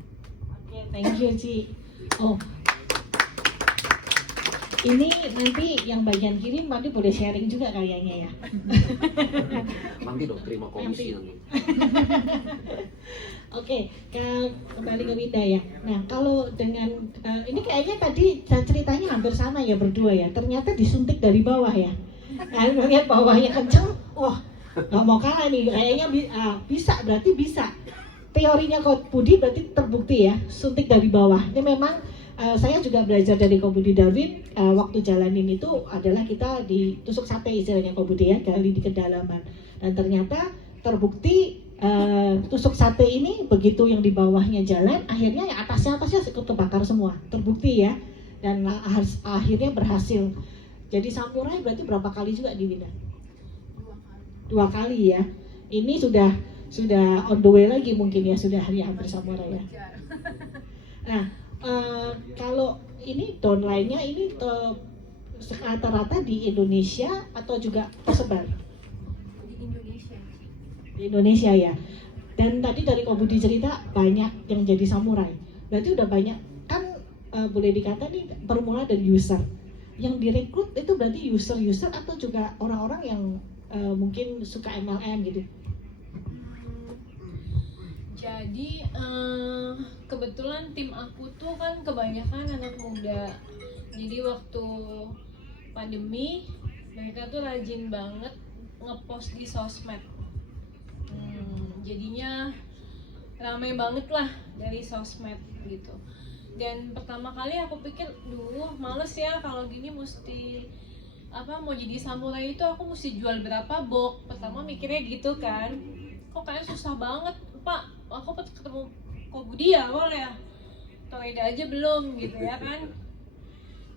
Oke, thank you Ci. Oh, ini nanti yang bagian kiri nanti boleh sharing juga kayaknya ya. Nanti dong terima komisi nanti. Oke, kembali ke Winda ya. Nah, kalau dengan ini kayaknya tadi ceritanya hampir sama ya berdua ya. Ternyata disuntik dari bawah ya. Nah, melihat bawahnya kenceng, wah nggak mau kalah nih. Kayaknya bisa, berarti bisa. Teorinya Coach Budi berarti terbukti ya, suntik dari bawah. Ini memang saya juga belajar dari Coach Budi Darwin. Waktu jalanin itu adalah kita ditusuk sate istilahnya Coach Budi ya, gali di kedalaman. Dan ternyata terbukti tusuk sate ini begitu yang di bawahnya jalan, akhirnya yang atasnya ikut kebakar semua, terbukti ya, dan akhirnya berhasil. Jadi samurai berarti berapa kali juga di Winda? 2 kali ya. Ini sudah on the way lagi mungkin ya, sudah hampir samurai ya. Nah, kalau ini downline-nya ini rata-rata di Indonesia atau juga tersebar? Di Indonesia ya. Dan tadi dari Ko Budi cerita banyak yang jadi samurai. Berarti udah banyak kan boleh dikata nih bermula dari user. Yang direkrut itu berarti user atau juga orang-orang yang mungkin suka MLM gitu. Jadi kebetulan tim aku tuh kan kebanyakan anak muda. Jadi waktu pandemi mereka tuh rajin banget ngepost di sosmed. Jadinya ramai banget lah dari sosmed gitu. Dan pertama kali aku pikir, males ya kalau gini mesti mau jadi samurai itu aku mesti jual berapa box. Pertama mikirnya gitu kan. Kok kayak susah banget, Pak. Aku ketemu Ko Budi ya awal ya. Toeda aja belum gitu ya kan.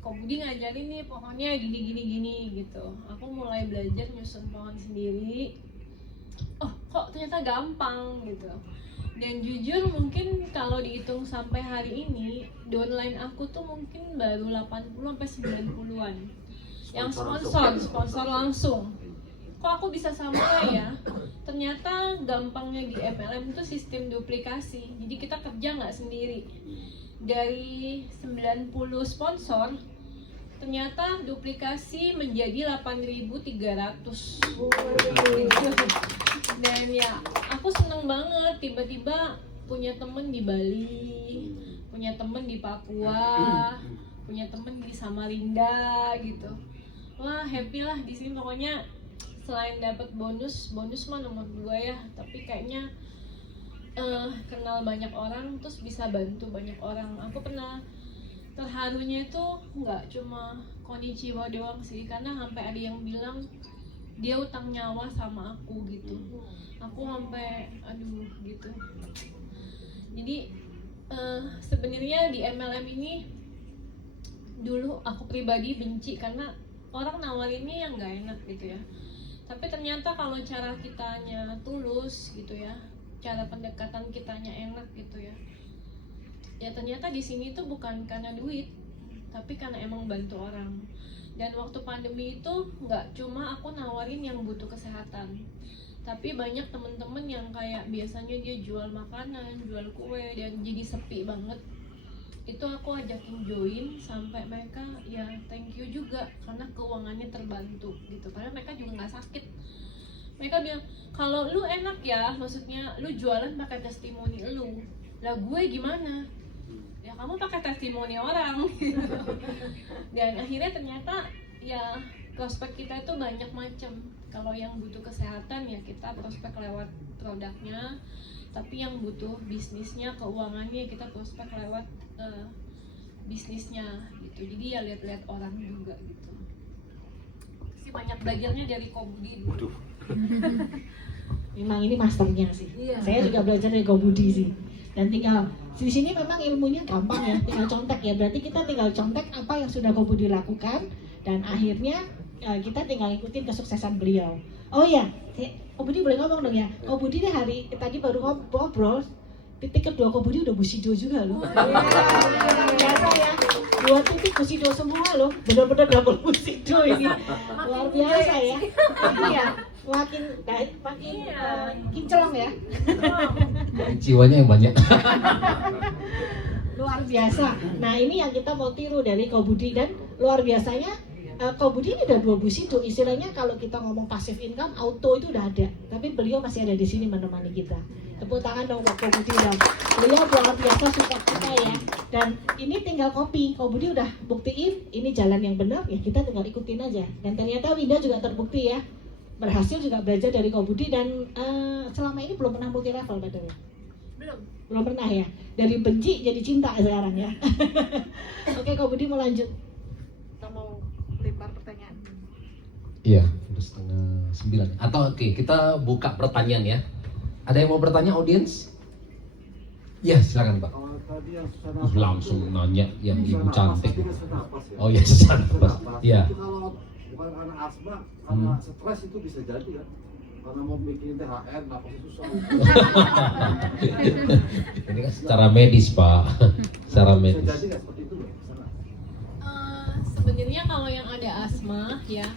Ko Budi ngajarin nih pohonnya gini gitu. Aku mulai belajar nyusun pohon sendiri. Oh, kok ternyata gampang gitu. Dan jujur mungkin kalau dihitung sampai hari ini, downline aku tuh mungkin baru 80 sampai 90-an. Yang sponsor langsung. Kok aku bisa samurai ya? Ternyata gampangnya di MLM itu sistem duplikasi. Jadi kita kerja nggak sendiri. Dari 90 sponsor, ternyata duplikasi menjadi 8.300. Dan ya aku seneng banget tiba-tiba punya temen di Bali, punya temen di Papua, punya temen di Samarinda gitu. Wah happy lah di sini pokoknya. Selain dapat bonus mah nomor 2 ya, tapi kayaknya kenal banyak orang terus bisa bantu banyak orang. Aku pernah terharunya itu nggak cuma konnichiwa doang sih, karena sampai ada yang bilang dia utang nyawa sama aku gitu. Aku sampai aduh gitu. Jadi sebenarnya di MLM ini dulu aku pribadi benci karena orang nawarinnya yang nggak enak gitu ya. Tapi ternyata kalau cara kitanya tulus gitu ya, cara pendekatan kitanya enak gitu ya. Ya ternyata di sini tuh bukan karena duit, tapi karena emang bantu orang. Dan waktu pandemi itu nggak cuma aku nawarin yang butuh kesehatan, tapi banyak temen-temen yang kayak biasanya dia jual makanan, jual kue, dan jadi sepi banget. Itu aku ajakin join sampai mereka ya thank you juga karena keuangannya terbantu gitu. Karena mereka juga nggak sakit. Mereka bilang kalau lu enak ya, maksudnya lu jualan pakai testimoni lu. Lah gue gimana? Ya kamu pakai testimoni orang gitu. Dan akhirnya ternyata ya prospek kita itu banyak macam. Kalau yang butuh kesehatan ya kita prospek lewat produknya, tapi yang butuh bisnisnya, keuangannya kita prospek lewat bisnisnya gitu. Jadi ya lihat-lihat orang juga gitu. Sih banyak belajarnya dari Ko Budi dulu. Memang ini masternya sih. Iya. Saya juga belajar dari Ko Budi sih. Dan tinggal di sini memang ilmunya gampang ya, tinggal contek ya. Berarti kita tinggal contek apa yang sudah Ko Budi lakukan dan akhirnya kita tinggal ikutin kesuksesan beliau. Oh ya, Ko Budi boleh ngomong dong ya. Ko Budi nih hari tadi baru ngobrol titik kedua Kobudi udah Bushido juga loh. Biasa ya, 2 titik Bushido semua loh, benar-benar double Bushido ini. Luar biasa ya. Iya, makin kinclong ya. Jiwanya yang banyak. Luar biasa. Nah ini yang kita mau tiru dari Kobudi, dan luar biasanya Kobudi ini udah 2 Bushido. Istilahnya kalau kita ngomong passive income, auto itu udah ada, tapi beliau masih ada di sini menemani kita. Tepuk tangan dong buat Kobudi dong. Beliau luar biasa support kita ya. Dan ini tinggal copy. Kobudi udah buktiin ini jalan yang benar, ya kita tinggal ikutin aja. Dan ternyata Winda juga terbukti ya, berhasil juga belajar dari Kobudi, dan selama ini belum pernah multi level padahal. Belum pernah ya. Dari benci jadi cinta sekarang ya. Oke, Kobudi mau lanjut. Kita mau lempar pertanyaan. Iya, udah 8:30. Atau oke, kita buka pertanyaan ya. Ada yang mau bertanya audiens? Ya, silakan Pak. Kalau tadi yang susah Langsung nanya yang ibu cantik. Sesak napas ya. Oh iya, sesak napas. Iya. Itu kalau bukan karena asma, karena stres itu bisa jadi ya. Karena mau bikin THR, napasnya susah. Ini kan secara medis Pak. Secara Bisa medis. jadi nggak seperti itu loh. Sana. Sebenarnya kalau yang ada asma ya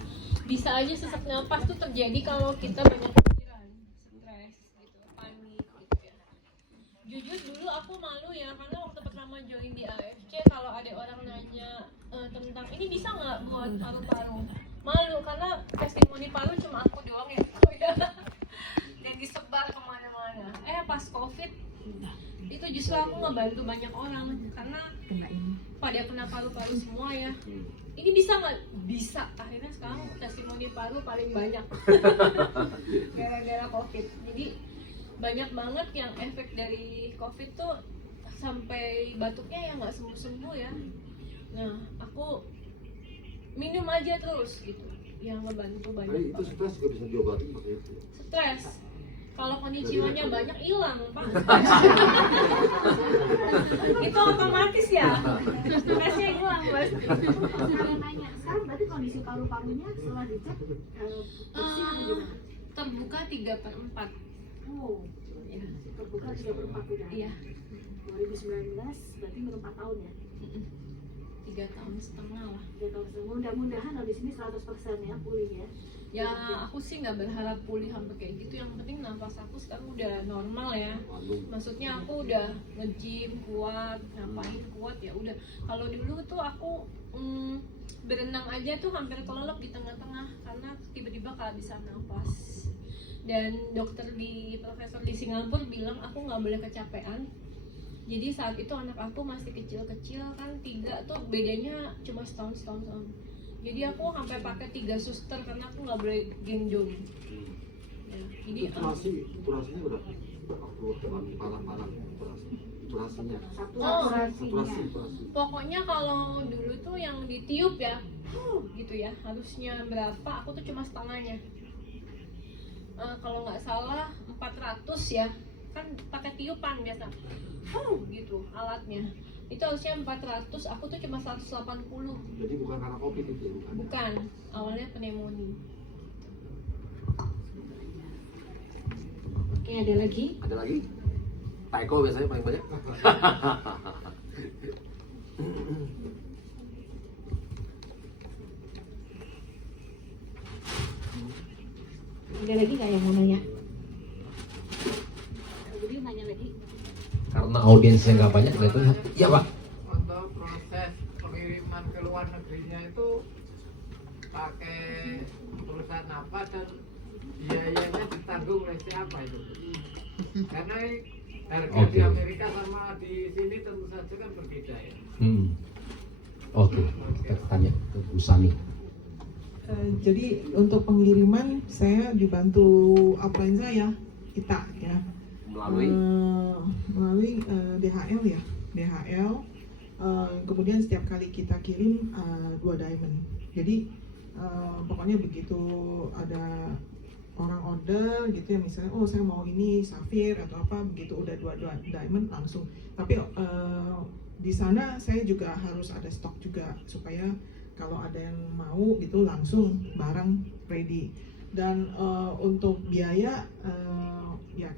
bisa aja sesak napas tuh terjadi kalau kita banyak pikiran, stres gitu, panik gitu ya. Jujur dulu aku malu ya, karena waktu pertama join di AFC kalau ada orang nanya tentang ini bisa nggak buat paru-paru, malu karena testimoni paru cuma aku doang ya. Dan disebar kemana-mana. Pas COVID itu justru aku ngebantu banyak orang karena pada kena paru-paru semua ya. Ini bisa nggak? Bisa. Akhirnya sekarang testimoni paru paling banyak gara-gara COVID. Jadi banyak banget yang efek dari COVID tuh sampai batuknya yang nggak sembuh-sembuh ya. Nah, aku minum aja terus gitu, yang ngebantu banyak Tapi itu banget. stres juga bisa diobatin pakai itu. Stres. Kalau konnichiwa-nya banyak hilang, Pak. Itu otomatis ya. Stresnya hilang, Mas. Saya nanya, sekarang berarti kondisi paru-parunya setelah dicek bersih atau gimana? Terbuka 3/4. Oh, Ya. terbuka 3/4 udah. Iya. 2019 berarti baru 4 tahun ya. 3,5 tahun lah. 3 tahun. Mudah-mudahan habis ini 100% ya pulih ya. Ya aku sih nggak berharap pulih sampai kayak gitu. Yang penting nafas aku sekarang udah normal ya. Maksudnya aku udah nge-gym kuat, ngapain kuat ya udah. Kalau dulu tuh aku berenang aja tuh hampir kelelep di tengah-tengah karena tiba-tiba kehabisan nafas. Dan profesor di Singapura bilang aku nggak boleh kecapean. Jadi saat itu anak aku masih kecil-kecil kan, 3 tuh bedanya cuma setahun. Jadi aku sampai pakai 3 suster karena aku nggak boleh gendong. Ya, jadi Saturasinya udah waktu parah-parah saturasinya. Saturasinya. Saturasi. pokoknya kalau dulu tuh yang ditiup ya, gitu ya, harusnya berapa? Aku tuh cuma setengahnya. Kalau nggak salah 400 ya, kan pakai tiupan biasa, gitu alatnya. Itu harusnya 400, aku tuh cuma 180. Jadi bukan karena COVID itu ya? Bukan, awalnya pneumonia. Oke, ada lagi? Ada lagi? Taiko biasanya paling banyak. Ada lagi nggak yang mau nanya? Jadi nanya lagi. Karena audiensnya nggak banyak, kelihatannya. Iya Pak. Untuk proses pengiriman ke luar negerinya itu pakai perusahaan apa dan biayanya ditanggung oleh siapa itu? Karena harga di Oke. Amerika sama di sini tentu saja kan berbeda ya. Oke, kita tanya ke Bu Sani. Jadi untuk pengiriman saya dibantu upline saya, kita ya. Melalui DHL ya, DHL. Kemudian setiap kali kita kirim 2 diamond. Jadi pokoknya begitu ada orang order gitu ya, misalnya oh saya mau ini safir atau apa, begitu udah 2 diamond langsung. Tapi di sana saya juga harus ada stok juga supaya kalau ada yang mau gitu langsung barang ready. Dan untuk biaya ya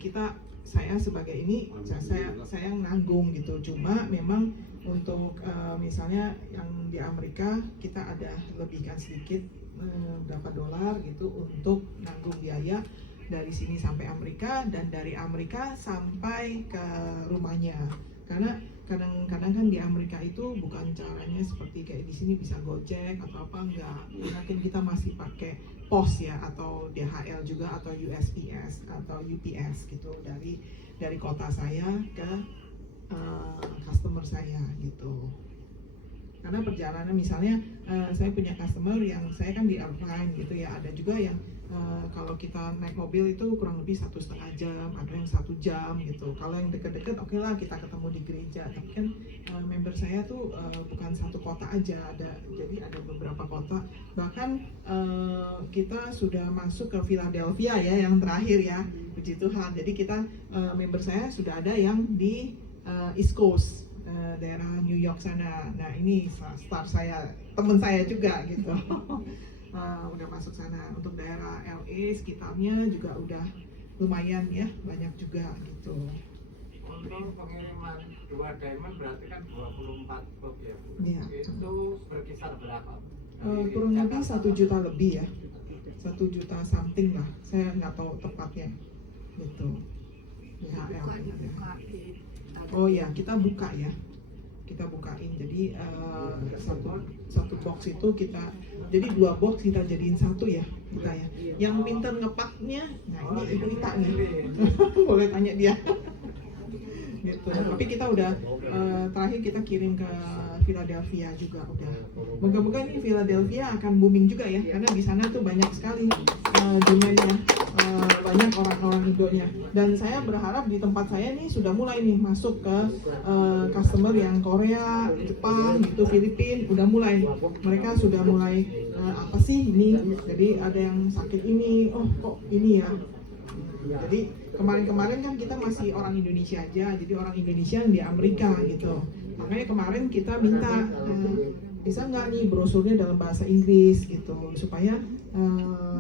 saya sebagai ini saya nanggung gitu. Cuma memang untuk misalnya yang di Amerika kita ada lebihkan sedikit berapa dolar gitu untuk nanggung biaya dari sini sampai Amerika dan dari Amerika sampai ke rumahnya. Karena kadang-kadang kan di Amerika itu bukan caranya seperti kayak di sini bisa Gojek atau apa, enggak. Mungkin kita masih pakai pos ya, atau DHL juga, atau USPS atau UPS gitu dari kota saya ke customer saya gitu. Karena perjalanan misalnya saya punya customer yang saya kan di airline gitu ya, ada juga yang kalau kita naik mobil itu kurang lebih 1,5 jam, ada yang 1 jam gitu. Kalau yang deket-deket oke lah kita ketemu di gereja, tapi kan member saya tuh bukan satu kota aja, jadi ada beberapa kota. Bahkan kita sudah masuk ke Philadelphia ya, yang terakhir ya, puji Tuhan. Jadi kita member saya sudah ada yang di East Coast, daerah New York sana. Nah ini star saya, teman saya juga gitu. Udah masuk sana. Untuk daerah LA sekitarnya juga udah lumayan ya, banyak juga gitu. Untuk pengiriman 2 diamond berarti kan 24 box ya Bu? Iya. Itu berkisar berapa? Kurang lebih 1 juta lebih ya, 1 juta something lah, saya nggak tahu tepatnya gitu. DHL. Oh ya, kita buka ya, kita bukain. Jadi satu box itu kita, jadi 2 box kita jadiin 1 ya kita ya. Yang pinter ngepaknya, nah ini Ibu Ita nih, boleh tanya dia. Gitu. Tapi kita udah terakhir kita kirim ke Philadelphia juga udah. Moga-moga ini Philadelphia akan booming juga ya, karena di sana tuh banyak sekali demandnya, banyak orang-orang Indonya. Dan saya berharap di tempat saya nih sudah mulai nih masuk ke customer yang Korea, Jepang, gitu, Filipina, udah mulai. Mereka sudah mulai apa sih ini? Jadi ada yang sakit ini, oh kok ini ya. Jadi kemarin-kemarin kan kita masih orang Indonesia aja, jadi orang Indonesia yang di Amerika gitu. Makanya kemarin kita minta bisa nggak nih brosurnya dalam bahasa Inggris gitu, supaya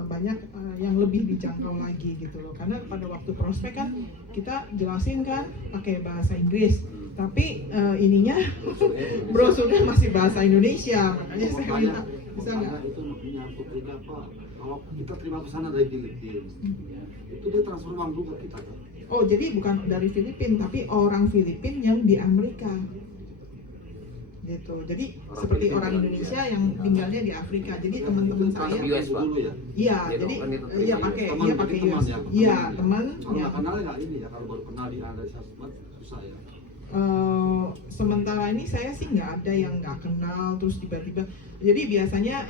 banyak yang lebih dijangkau lagi gitu loh. Karena pada waktu prospek kan kita jelasin kan pakai bahasa Inggris, tapi ininya brosurnya masih bahasa Indonesia. Makanya saya minta bisa nggak? Itu menyangkut juga Pak. Kalau kita terima pesanan dari Filipina, itu dia transfer uang juga kita kan. Oh, jadi bukan dari Filipina, tapi orang Filipina yang di Amerika. Gitu. Jadi Orang seperti Filipina orang ya. Indonesia yang tinggalnya di Afrika. Jadi teman-teman saya, Masuk US, Pak. dulu ya. iya, Gitu, jadi kan itu iya teman. pakai Teman, iya berarti pakai teman US. ya? Iya, teman. Kalau Ya. nggak kenal nggak ini ya, kalau baru kenal di analisa susah ya. Sementara ini saya sih nggak ada yang nggak kenal terus tiba-tiba. Jadi biasanya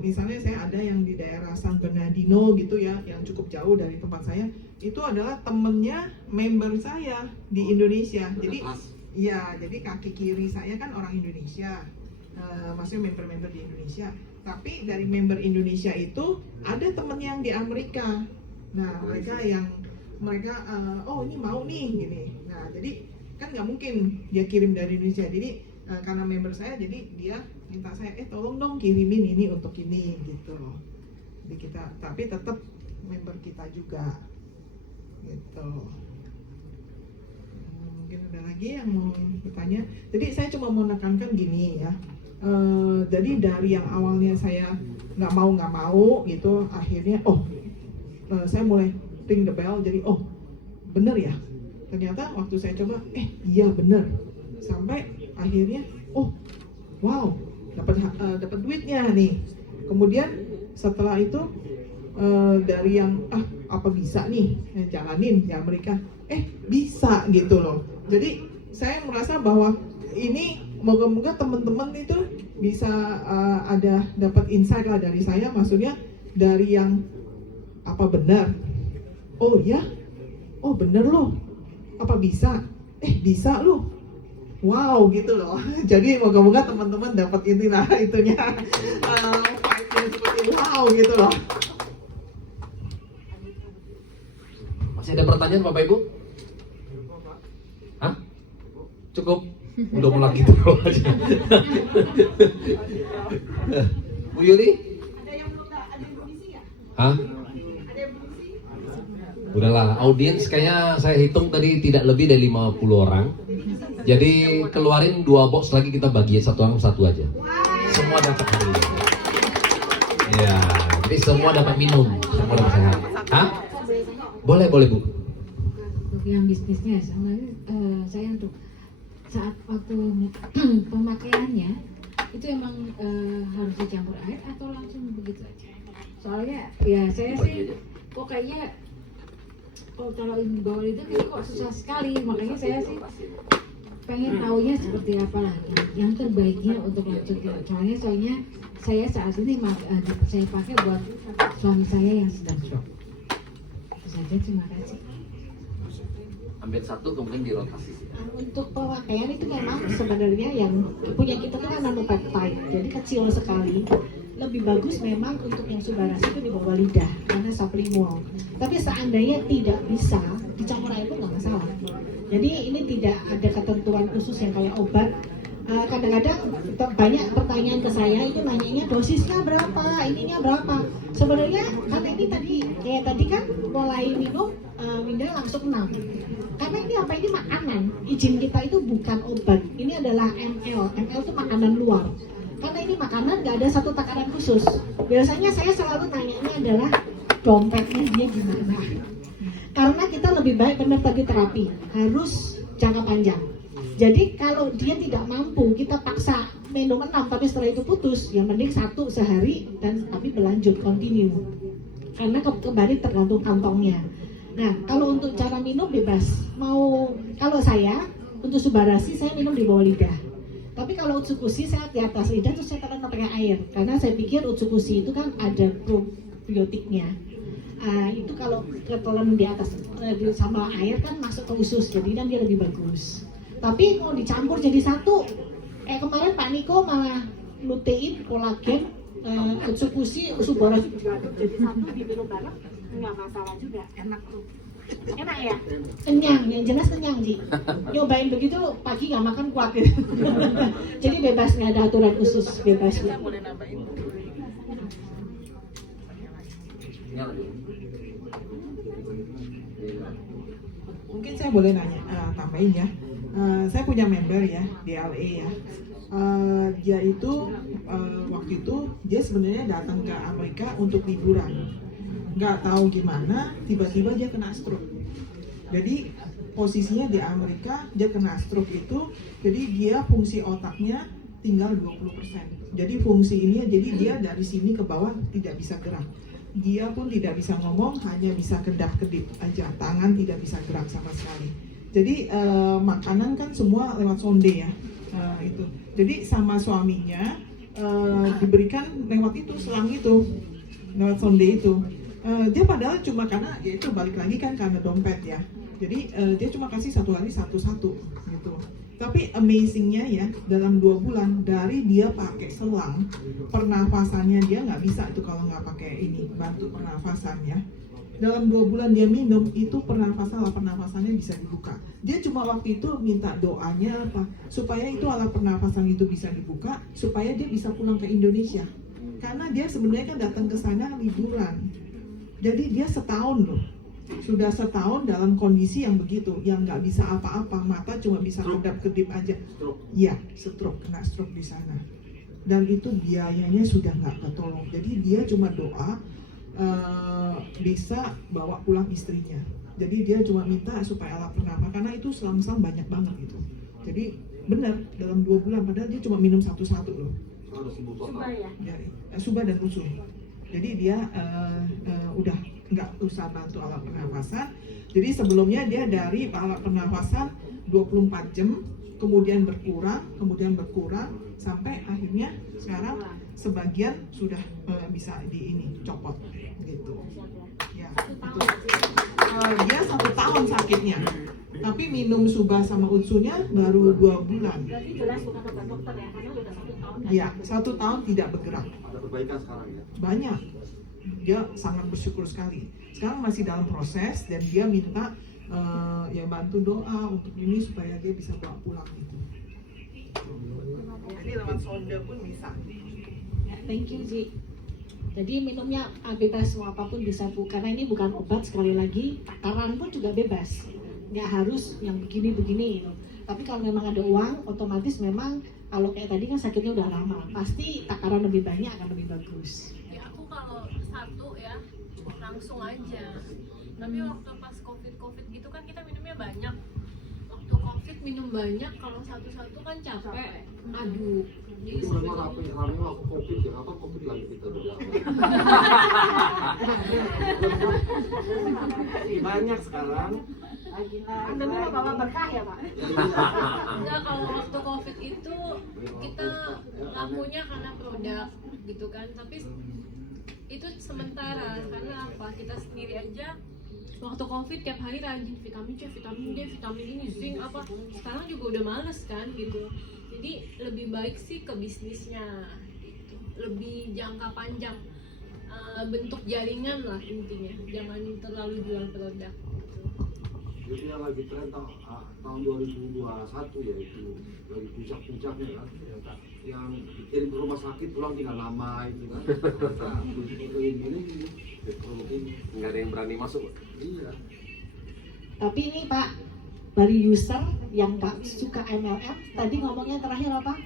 misalnya saya ada yang di daerah San Bernardino gitu ya, yang cukup jauh dari tempat saya, itu adalah temennya member saya di Indonesia. Jadi iya, jadi kaki kiri saya kan orang Indonesia, maksudnya member-member di Indonesia. Tapi dari member Indonesia itu ada temen yang di Amerika. Nah mereka oh ini mau nih gini. Nah jadi kan nggak mungkin dia kirim dari Indonesia, jadi karena member saya, jadi dia minta saya tolong dong kirimin ini untuk ini gitu. Jadi kita, tapi tetap member kita juga gitu. Mungkin ada lagi yang mau bertanya. Jadi saya cuma mau menekankan gini ya, jadi dari yang awalnya saya nggak mau gitu, akhirnya saya mulai ring the bell, jadi bener ya. Ternyata waktu saya coba, iya bener. Sampai akhirnya, wow, dapat duitnya nih. Kemudian setelah itu dari yang apa bisa nih jalanin di Amerika, bisa gitu loh. Jadi saya merasa bahwa ini moga-moga teman-teman itu bisa ada dapat insight lah dari saya. Maksudnya dari yang apa benar, oh ya, oh bener loh. Apa bisa? Bisa loh. Wow gitu loh. Jadi moga-moga teman-teman dapat inilah itunya, fight-nya seperti wow gitu loh. Masih ada pertanyaan Bapak Ibu? Hah? Cukup? Udah mulai gitu aja. Bu Yuli? Ada yang belum isi ya? Hah? Ada yang belum isi? Udahlah, audiens kayaknya saya hitung tadi tidak lebih dari 50 orang. Jadi keluarin 2 box lagi, kita bagi satu orang satu aja. Semua dapat hari ini. Ya, jadi semua dapat minum, semua dapat sehat. Hah? Boleh Bu. Untuk yang bisnisnya sama saya untuk saat waktu pemakaiannya itu emang harus dicampur air atau langsung begitu aja. Soalnya ya saya sih kok kayaknya kalau ini bawa itu kayaknya kok susah sekali, makanya saya sih pengen taunya seperti apa lagi yang terbaiknya untuk lanjutkan. Soalnya saya saat ini saya pakai buat suami saya yang sedang stroke. Itu saja, terima kasih. Ambil satu kemudian dirotasi. Untuk pemakaian itu memang sebenarnya yang punya kita itu kan nanopeptide, jadi kecil sekali. Lebih bagus memang untuk yang Subarasi itu di bawah lidah karena sublingual. Tapi seandainya tidak bisa dicampur air pun nggak masalah. Jadi ini tidak ada ketentuan khusus yang kayak obat. Kadang-kadang banyak pertanyaan ke saya itu nanyanya dosisnya berapa, ininya berapa. Sebenarnya karena ini kayak tadi kan mulai minum Winda langsung 6. Karena ini apa, ini makanan. Izin kita itu bukan obat. Ini adalah ml. Ml itu makanan luar. Karena ini makanan nggak ada satu takaran khusus. Biasanya saya selalu nanyanya adalah dompetnya dia gimana. Karena kita lebih baik benar tadi terapi harus jangka panjang. Jadi kalau dia tidak mampu, kita paksa minum 6 tapi setelah itu putus, yang mending 1 sehari dan tapi berlanjut continue. Karena kembali tergantung kantongnya. Nah, kalau untuk cara minum bebas. Kalau saya untuk Subarasi saya minum di bawah lidah. Tapi kalau Utsukushi saya di atas lidah terus saya tekan pakai air. Karena saya pikir Utsukushi itu kan ada probiotiknya. Itu kalau ketelan di atas sama air kan masuk ke usus, jadi kan dia lebih bagus. Tapi mau dicampur jadi satu, kemarin Pak Niko malah lutein, kolagen, Utsukushi, Subarasi juga jadi satu diminum bareng, nggak masalah juga, enak tuh. Enak ya? Kenyang, yang jelas kenyang Ji. Nyobain begitu pagi nggak makan kuat gitu. Jadi bebas, nggak ada aturan khusus, bebas. Mungkin saya boleh nanya, tambahin ya. Saya punya member ya di LA ya. Dia itu waktu itu dia sebenarnya datang ke Amerika untuk liburan. Nggak tahu gimana, tiba-tiba dia kena stroke. Jadi posisinya di Amerika dia kena stroke itu, jadi dia fungsi otaknya tinggal 20%. Jadi fungsi ini, jadi dia dari sini ke bawah tidak bisa gerak. Dia pun tidak bisa ngomong, hanya bisa kedap-kedip aja, tangan tidak bisa gerak sama sekali. Jadi makanan kan semua lewat sonde ya, itu. Jadi sama suaminya diberikan lewat itu, selang itu, lewat sonde itu. Dia padahal cuma karena ya itu balik lagi kan karena dompet ya. Jadi dia cuma kasih 1 hari satu-satu gitu. Tapi amazingnya ya, dalam 2 bulan dari dia pakai selang, pernafasannya dia nggak bisa itu kalau nggak pakai ini bantu pernafasan ya. Dalam 2 bulan dia minum itu pernafasannya bisa dibuka. Dia cuma waktu itu minta doanya apa supaya itu alat pernafasan itu bisa dibuka supaya dia bisa pulang ke Indonesia. Karena dia sebenarnya kan datang ke sana liburan. Jadi dia setahun loh, sudah setahun dalam kondisi yang begitu, yang nggak bisa apa-apa, mata cuma bisa kedap-kedip aja. Iya, kena stroke di sana. Dan itu biayanya sudah nggak ketolong. Jadi dia cuma doa bisa bawa pulang istrinya. Jadi dia cuma minta supaya alat pernafasan, karena itu selang-selang banyak banget gitu. Jadi benar dalam 2 bulan, padahal dia cuma minum satu-satu loh. Suba ya? Suba dan usul. Jadi dia udah nggak usah bantu alat pernafasan. Jadi sebelumnya dia dari alat pernafasan 24 jam, kemudian berkurang sampai akhirnya sekarang sebagian sudah bisa copot gitu. Ya, itu. Dia 1 tahun sakitnya, tapi minum Suba sama Utsunya baru 2 bulan. Berarti jelas bukan obat dokter ya, karena udah 1 tahun. Ya, 1 tahun tidak bergerak. Ada perbaikan sekarang ya. Banyak. Dia sangat bersyukur sekali. Sekarang masih dalam proses dan dia minta ya bantu doa untuk ini supaya dia bisa bawa pulang gitu. Jadi lewat sonde pun bisa. Ya, thank you Ji. Jadi minumnya bebas, mau apapun bisa Bu, karena ini bukan obat, sekali lagi takaran pun juga bebas, nggak harus yang begini-begini gitu. Tapi kalau memang ada uang, otomatis memang kalau kayak tadi kan sakitnya udah lama, pasti takaran lebih banyak akan lebih bagus. Ya aku kalau satu ya langsung aja. Tapi waktu pas covid gitu kan kita minumnya banyak. Waktu covid minum banyak, kalau satu-satu kan capek. Aduh. Jadi Itu memang rame waktu covid ya, apa covid lagi kita bilang. Banyak sekarang. Pandemi mau bawa berkah ya Pak? enggak, kalau waktu covid itu kita lakunya karena produk gitu kan. Tapi itu sementara, karena apa? Kita sendiri aja waktu covid tiap hari rajin vitamin C, vitamin D, vitamin ini, zinc apa. Sekarang juga udah males kan gitu. Jadi lebih baik sih ke bisnisnya gitu. Lebih jangka panjang, bentuk jaringan lah intinya. Jangan terlalu jual produk gitu. Jadi yang lagi tren tahun 2021 ya, itu lagi puncak-puncaknya kan, yang dikirim ke rumah sakit pulang tinggal nama itu kan. Ini Nggak ada yang berani masuk. iya. Tapi ini Pak, dari user yang gak suka MLM, tadi ngomongnya terakhir apa?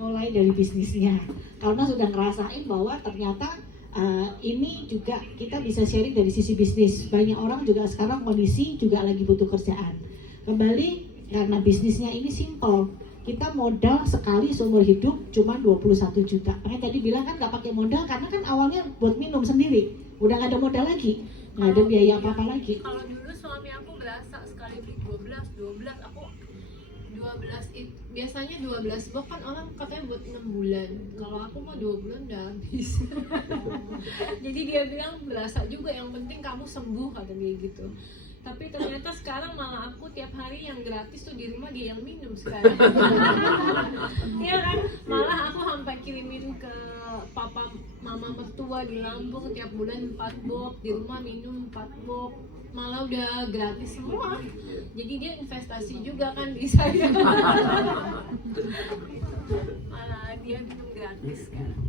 Mulai dari bisnisnya, karena sudah ngerasain bahwa ternyata ini juga kita bisa sharing dari sisi bisnis. Banyak orang juga sekarang kondisi juga lagi butuh kerjaan. Kembali karena bisnisnya ini simple, kita modal sekali seumur hidup cuma 21 juta. Makanya tadi bilang kan nggak pakai modal karena kan awalnya buat minum sendiri, udah nggak ada modal lagi, nggak ada biaya apa-apa lagi. Kalau dulu suami aku berasa sekali beli 12 aku 12 itu biasanya 12 box kan orang katanya buat 6 bulan. Kalau aku mah 2 bulan udah habis. Jadi dia bilang berasa juga, yang penting kamu sembuh kata dia gitu. Tapi ternyata sekarang malah aku tiap hari yang gratis tuh di rumah dia yang minum sekarang. Iya kan? Malah aku sampai kirimin ke papa mama mertua di Lampung tiap bulan 4 box, di rumah minum 4 box. Malah udah gratis semua. Jadi dia investasi juga kan di saya. Malah dia minum gratis sekarang.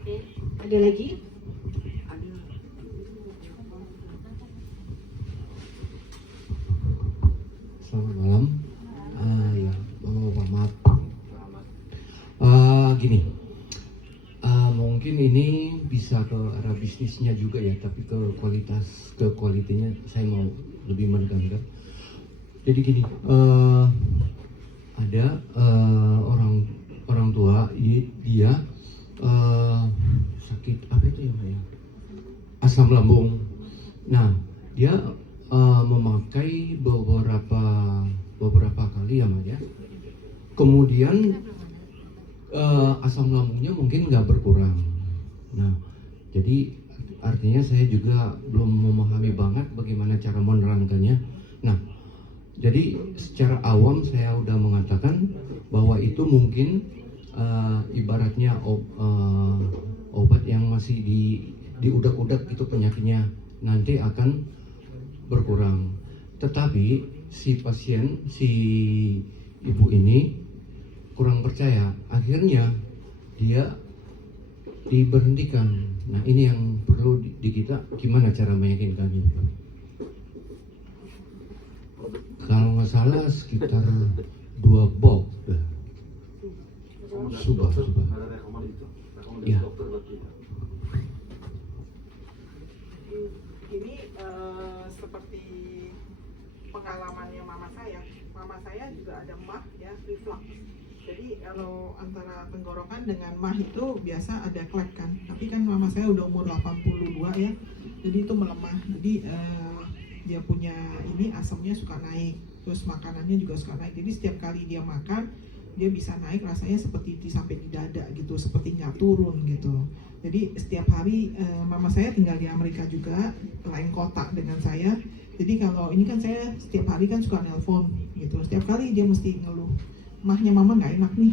Oke, ada lagi? Selamat malam. Ya, Bapak maaf. Gini, mungkin ini bisa ke arah bisnisnya juga ya, tapi ke kualitinya saya mau lebih menekankan. Jadi gini, ada orang tua dia sakit apa itu ya, Mbak ya? Asam lambung. Nah, dia memakai beberapa kali ya Mbak ya. Kemudian asam lambungnya mungkin nggak berkurang. Nah, jadi artinya saya juga belum memahami banget bagaimana cara menerangkannya. Nah, jadi secara awam saya udah mengatakan bahwa itu mungkin ibaratnya obat yang masih diudak-udak itu penyakitnya nanti akan berkurang. Tetapi si pasien, si ibu ini kurang percaya, akhirnya dia diberhentikan. Nah, ini yang perlu di kita, gimana cara meyakinkannya? Kalau nggak salah sekitar 2 box dah. Subah. Ada rekomendasi Iya. dokter berarti. Ini seperti pengalamannya mama saya juga ada mah ya, reflux. Jadi kalau antara tenggorokan dengan mah itu biasa ada klep kan, tapi kan mama saya udah umur 82 ya, jadi itu melemah. Jadi dia punya ini asamnya suka naik, terus makanannya juga suka naik. Jadi setiap kali dia makan dia bisa naik, rasanya seperti sampai di dada gitu, seperti nggak turun gitu. Jadi setiap hari mama saya tinggal di Amerika juga, lain kota dengan saya. Jadi kalau ini kan saya setiap hari kan suka nelpon gitu, setiap kali dia mesti ngeluh, mahnya mama nggak enak nih,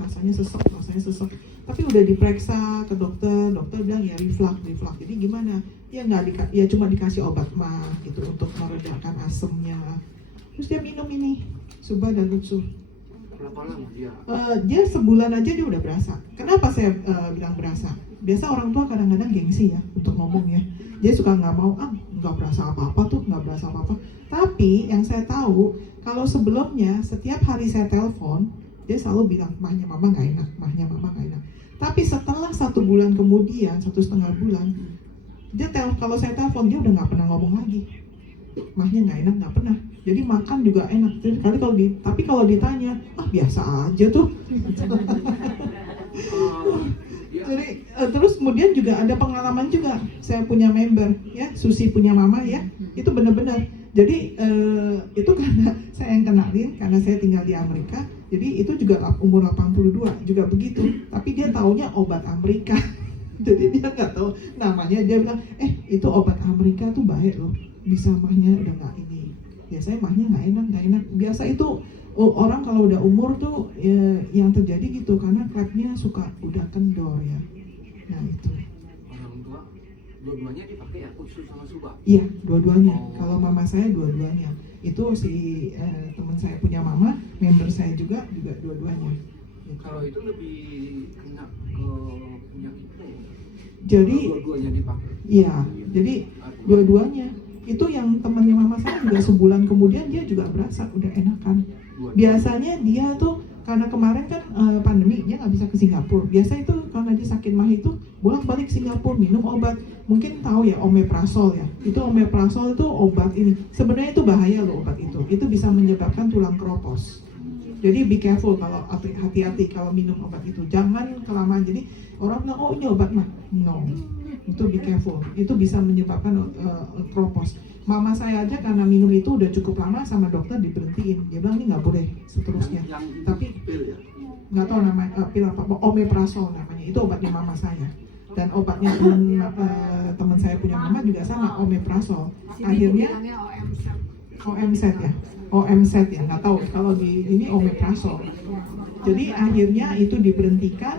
rasanya sesek. Tapi udah diperiksa ke dokter bilang ya reflux. Jadi gimana? Ya ya cuma dikasih obat mah gitu untuk meredakan asemnya. Terus dia minum ini Subah dan Lutsu. Berapa lama dia? Dia sebulan aja dia udah berasa. Kenapa saya bilang berasa? Biasa orang tua kadang-kadang gengsi ya untuk ngomong ya. Dia suka nggak mau, nggak berasa apa-apa tuh, nggak berasa apa-apa. Tapi yang saya tahu, kalau sebelumnya setiap hari saya telepon, dia selalu bilang, mahnya mama nggak enak, mahnya mama nggak enak. Tapi setelah 1 bulan kemudian, 1,5 bulan, dia kalau saya telepon dia udah nggak pernah ngomong lagi. Mahnya nggak enak, nggak pernah. Jadi makan juga enak. Jadi tapi kalau ditanya, biasa aja tuh. Jadi terus kemudian juga ada pengalaman juga. Saya punya member ya, Susi punya mama ya. Itu benar-benar. Jadi itu karena saya yang kenalin, karena saya tinggal di Amerika. Jadi itu juga umur 82 juga begitu. Tapi dia taunya obat Amerika. Jadi dia nggak tahu namanya. Dia bilang, itu obat Amerika tuh baik loh. Bisa mahnya udah nggak ini. Biasanya mahnya nggak enak. Biasa itu orang kalau udah umur tuh yang terjadi gitu karena klepnya suka udah kendor ya. Nah itu. Orang tua dua-duanya dipakai ya, usus sama suba? Iya, dua-duanya. Kalau mama saya dua-duanya. Itu si teman saya punya mama, member saya juga dua-duanya. Gitu. Kalau itu lebih kena ke penyakitnya ya? Jadi Dua-duanya dipakai? iya, jadi dua-duanya. Itu yang temannya mama saya juga sebulan kemudian dia juga berasa udah enakan. Biasanya dia tuh karena kemarin kan pandemi dia nggak bisa ke Singapura. Biasa itu karena dia sakit mah itu bolak-balik Singapura minum obat. Mungkin tahu ya omeprazol ya. Itu omeprazol itu obat ini. Sebenarnya itu bahaya loh obat itu. Itu bisa menyebabkan tulang keropos. Jadi be careful kalau hati-hati kalau minum obat itu. Jangan kelamaan. Jadi orang bilang ini obat mah. No. Itu be careful. Itu bisa menyebabkan keropos. Mama saya aja karena minum itu udah cukup lama sama dokter diberhentiin. Dia bilang ini nggak boleh seterusnya. Tapi pil ya? nggak tahu namanya pil apa, omeprazol namanya. Itu obatnya mama saya. Dan obatnya teman saya punya mama juga sama, omeprazol. Akhirnya OMZ ya, nggak tahu kalau di ini omeprazol. Jadi akhirnya itu diberhentikan,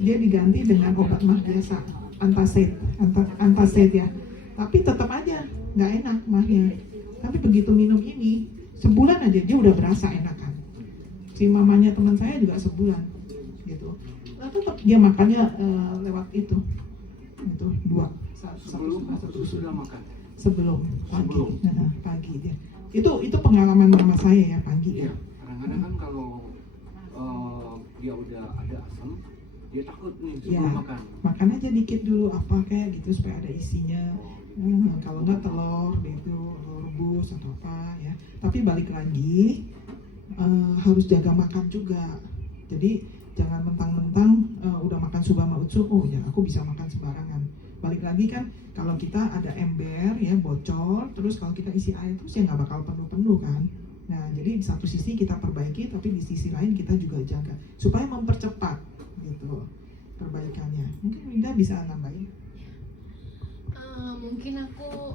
dia diganti dengan obat mah biasa, antacid ya. Tapi tetap aja nggak enak mahnya. Tapi begitu minum ini, sebulan aja dia udah berasa enakan. Si mamanya teman saya juga sebulan, gitu. Nah, tetap dia makannya lewat itu 2. Sebelum sudah makan? Sebelum pagi. Pagi dia. Itu pengalaman mama saya ya pagi ya. Kadang-kadang kan kalau dia udah ada asam, dia takut nih Ya, sebelum makan. makan aja dikit dulu apa kayak gitu supaya ada isinya. Kalau nggak telur gitu, rebus atau apa ya. Tapi balik lagi harus jaga makan juga. Jadi jangan mentang-mentang udah makan suba sama utsu, oh ya aku bisa makan sembarangan. Balik lagi kan kalau kita ada ember ya bocor, terus kalau kita isi air terus ya nggak bakal penuh-penuh kan. Nah jadi di satu sisi kita perbaiki, tapi di sisi lain kita juga jaga supaya mempercepat gitu perbaikannya. Mungkin Winda bisa nambahin. Mungkin aku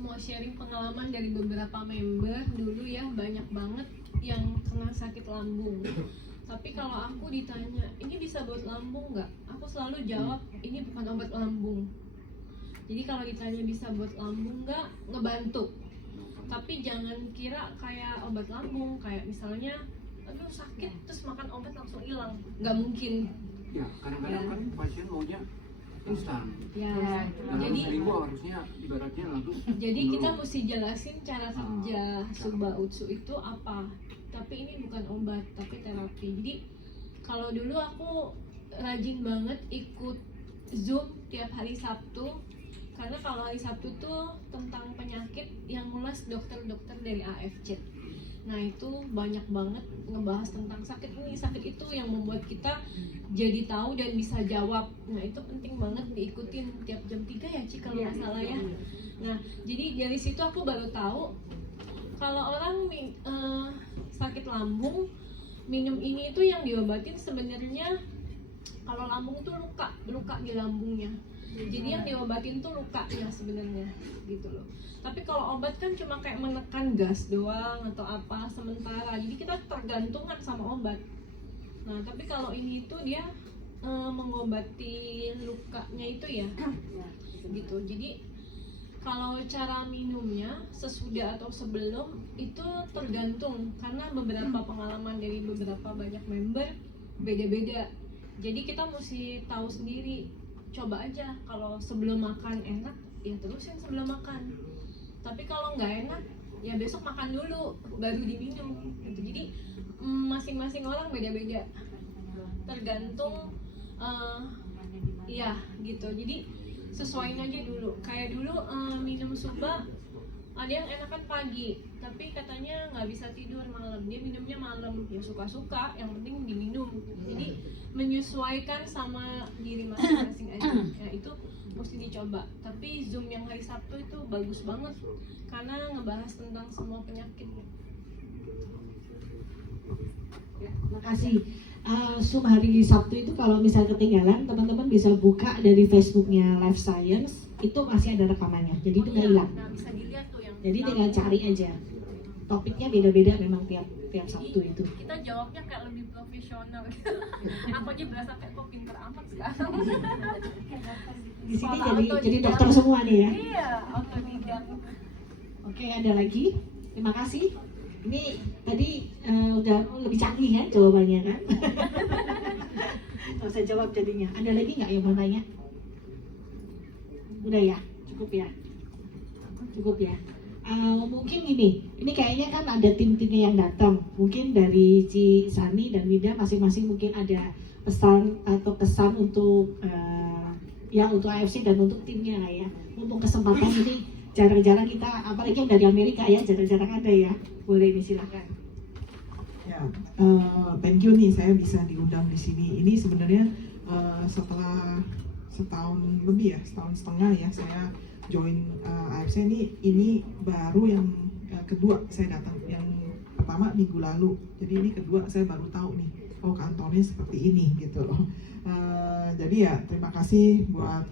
mau sharing pengalaman dari beberapa member dulu ya, banyak banget yang kena sakit lambung. Tapi kalau aku ditanya, ini bisa buat lambung nggak? Aku selalu jawab, ini bukan obat lambung. Jadi kalau ditanya bisa buat lambung nggak, ngebantu. Tapi jangan kira kayak obat lambung, kayak misalnya, aduh sakit terus makan obat langsung hilang. Nggak mungkin. Ya, kadang-kadang kan pasien maunya instan. Ya, Dalam jadi seminggu harusnya ibaratnya langsung. Jadi kita mesti jelasin cara kerja Suba Utsu itu apa. Tapi ini bukan obat, tapi terapi. Jadi kalau dulu aku rajin banget ikut Zoom tiap hari Sabtu. Karena kalau hari Sabtu tuh tentang penyakit yang ngulas dokter-dokter dari AFC. Nah itu banyak banget ngebahas tentang sakit ini, sakit itu, yang membuat kita jadi tahu dan bisa jawab. Nah itu penting banget diikutin tiap jam 3 ya Ci kalau nggak salah ya. Nah jadi dari situ aku baru tahu kalau orang sakit lambung minum ini itu yang diobatin sebenarnya kalau lambung itu luka di lambungnya. Jadi yang diobatin tuh lukanya sebenarnya gitu loh. Tapi kalau obat kan cuma kayak menekan gas doang atau apa sementara. Jadi kita tergantungan sama obat. Nah, tapi kalau ini itu dia mengobati lukanya itu ya. Gitu. Jadi Kalau cara minumnya sesudah atau sebelum itu tergantung, karena beberapa pengalaman dari beberapa banyak member beda-beda. Jadi kita mesti tahu sendiri, coba aja kalau sebelum makan enak ya terusin sebelum makan. Tapi kalau nggak enak ya besok makan dulu baru diminum gitu. Jadi masing-masing orang beda-beda, tergantung ya gitu. Jadi sesuaiin aja dulu. Kayak dulu minum suba ada yang enakan pagi tapi katanya nggak bisa tidur malam, dia minumnya malam. Ya suka-suka, yang penting diminum. Jadi menyesuaikan sama diri masing-masing aja ya, itu mesti dicoba. Tapi Zoom yang hari Sabtu itu bagus banget karena ngebahas tentang semua penyakit. Ya, makasih. Zoom hari Sabtu itu kalau misal ketinggalan, teman-teman bisa buka dari Facebooknya Life Science, itu masih ada rekamannya, jadi itu nggak hilang. Nah, bisa dilihat tuh yang Jadi tinggal cari aja. Topiknya beda-beda memang tiap Sabtu itu. kita jawabnya kayak lebih profesional. Aku aja berasa kayak kok pinter amat sekarang. Di sini Sekolah jadi otodidak. dokter semua nih ya. Iya, otodidak. Oke, ada lagi? Terima kasih. Ini tadi udah lebih canggih ya jawabannya kan? Nggak usah jawab jadinya. Ada lagi nggak yang mau tanya? Udah ya, cukup ya. Cukup ya. Mungkin ini kayaknya kan ada tim-timnya yang datang. Mungkin dari Ci Sani dan Mida masing-masing mungkin ada pesan atau kesan untuk untuk AFC dan untuk timnya lah ya. Mumpung kesempatan ini jarang-jarang kita, apalagi yang dari Amerika ya, jarang-jarang ada ya. Boleh silakan. Ya, thank you nih saya bisa diundang di sini. Ini sebenarnya setelah setahun lebih ya, setahun setengah ya saya join AFC ini baru yang kedua saya datang. Yang pertama minggu lalu, jadi ini kedua saya baru tahu nih, oh kantornya seperti ini gitu loh. Jadi ya terima kasih buat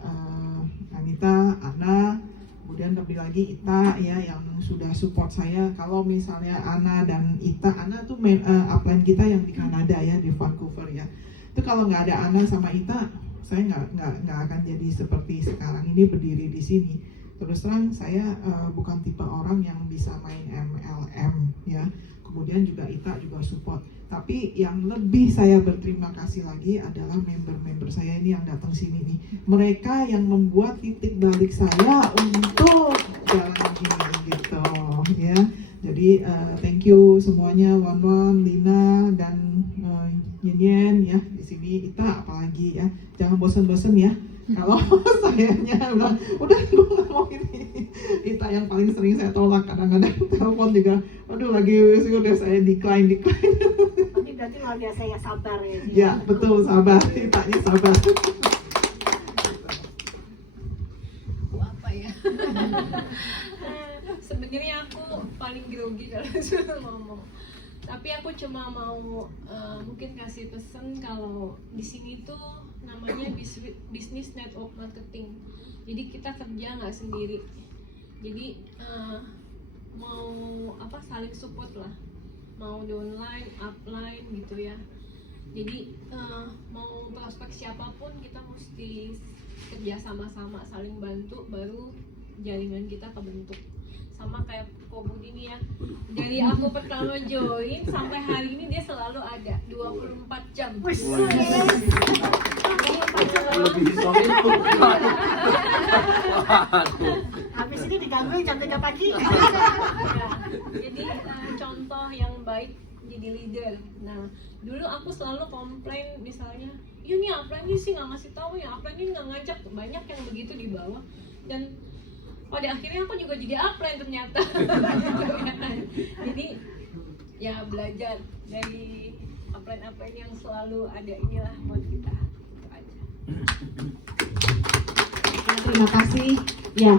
Anita, Ana, kemudian lebih lagi Ita ya yang sudah support saya. Kalau misalnya Ana dan Ita, Ana tuh upline kita yang di Kanada ya, di Vancouver ya. Itu kalau nggak ada Ana sama Ita, saya nggak akan jadi seperti sekarang ini berdiri di sini. Terus terang saya bukan tipe orang yang bisa main MLM ya. Kemudian juga Ita juga support. Tapi yang lebih saya berterima kasih lagi adalah member-member saya ini yang datang sini nih. Mereka yang membuat titik balik saya untuk jalan ini gitu ya. Jadi thank you semuanya, Wan, Lina dan Yen ya di sini, Ita apalagi ya. Jangan bosan-bosan ya. Kalau sayanya bilang, udah gue nggak mau ini. Ita yang paling sering saya tolak, kadang-kadang telepon juga, aduh lagi udah saya decline. Tapi berarti luar biasa ya, sabar ya. Ya betul, sabar, Itanya sabar. Apa ya? Sebenarnya aku paling grogi kalau suruh ngomong. Tapi aku cuma mau mungkin kasih pesan kalau di sini tuh namanya bisnis network marketing. Jadi kita kerja nggak sendiri. Jadi mau saling support lah. Mau downline, upline gitu ya. Jadi mau prospek siapapun kita mesti kerja sama-sama, saling bantu baru jaringan kita kebentuk. Sama kayak Ko Budi nih ya, dari aku pertama join sampai hari ini dia selalu ada 24 jam. Lebih suami itu. Habis ini digangguin jam 3 pagi. Ya, jadi contoh yang baik jadi leader. Nah, dulu aku selalu komplain misalnya, iya nih upline ini sih nggak ngasih tahu ya, upline ini nggak ngajak, banyak yang begitu di bawah. Dan pada akhirnya aku juga jadi upline ternyata. Jadi ya belajar dari upline yang selalu ada inilah buat kita. Itu aja. Terima kasih. Ya,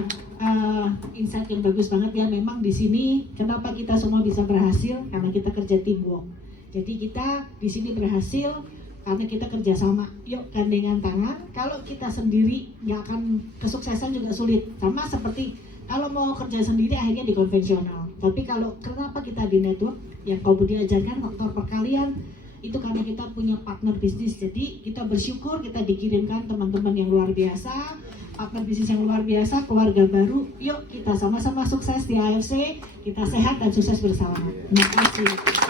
insight yang bagus banget ya. Memang di sini kenapa kita semua bisa berhasil karena kita kerja teamwork. Jadi kita di sini berhasil karena kita kerjasama. Yuk gandengan tangan. Kalau kita sendiri nggak akan kesuksesan juga sulit. Sama seperti kalau mau kerja sendiri akhirnya di konvensional. Tapi kalau kenapa kita di network, yang kau Budi ajarkan faktor perkalian, itu karena kita punya partner bisnis. Jadi kita bersyukur kita dikirimkan teman-teman yang luar biasa, partner bisnis yang luar biasa, keluarga baru. Yuk kita sama-sama sukses di AFC, kita sehat dan sukses bersama. Terima kasih.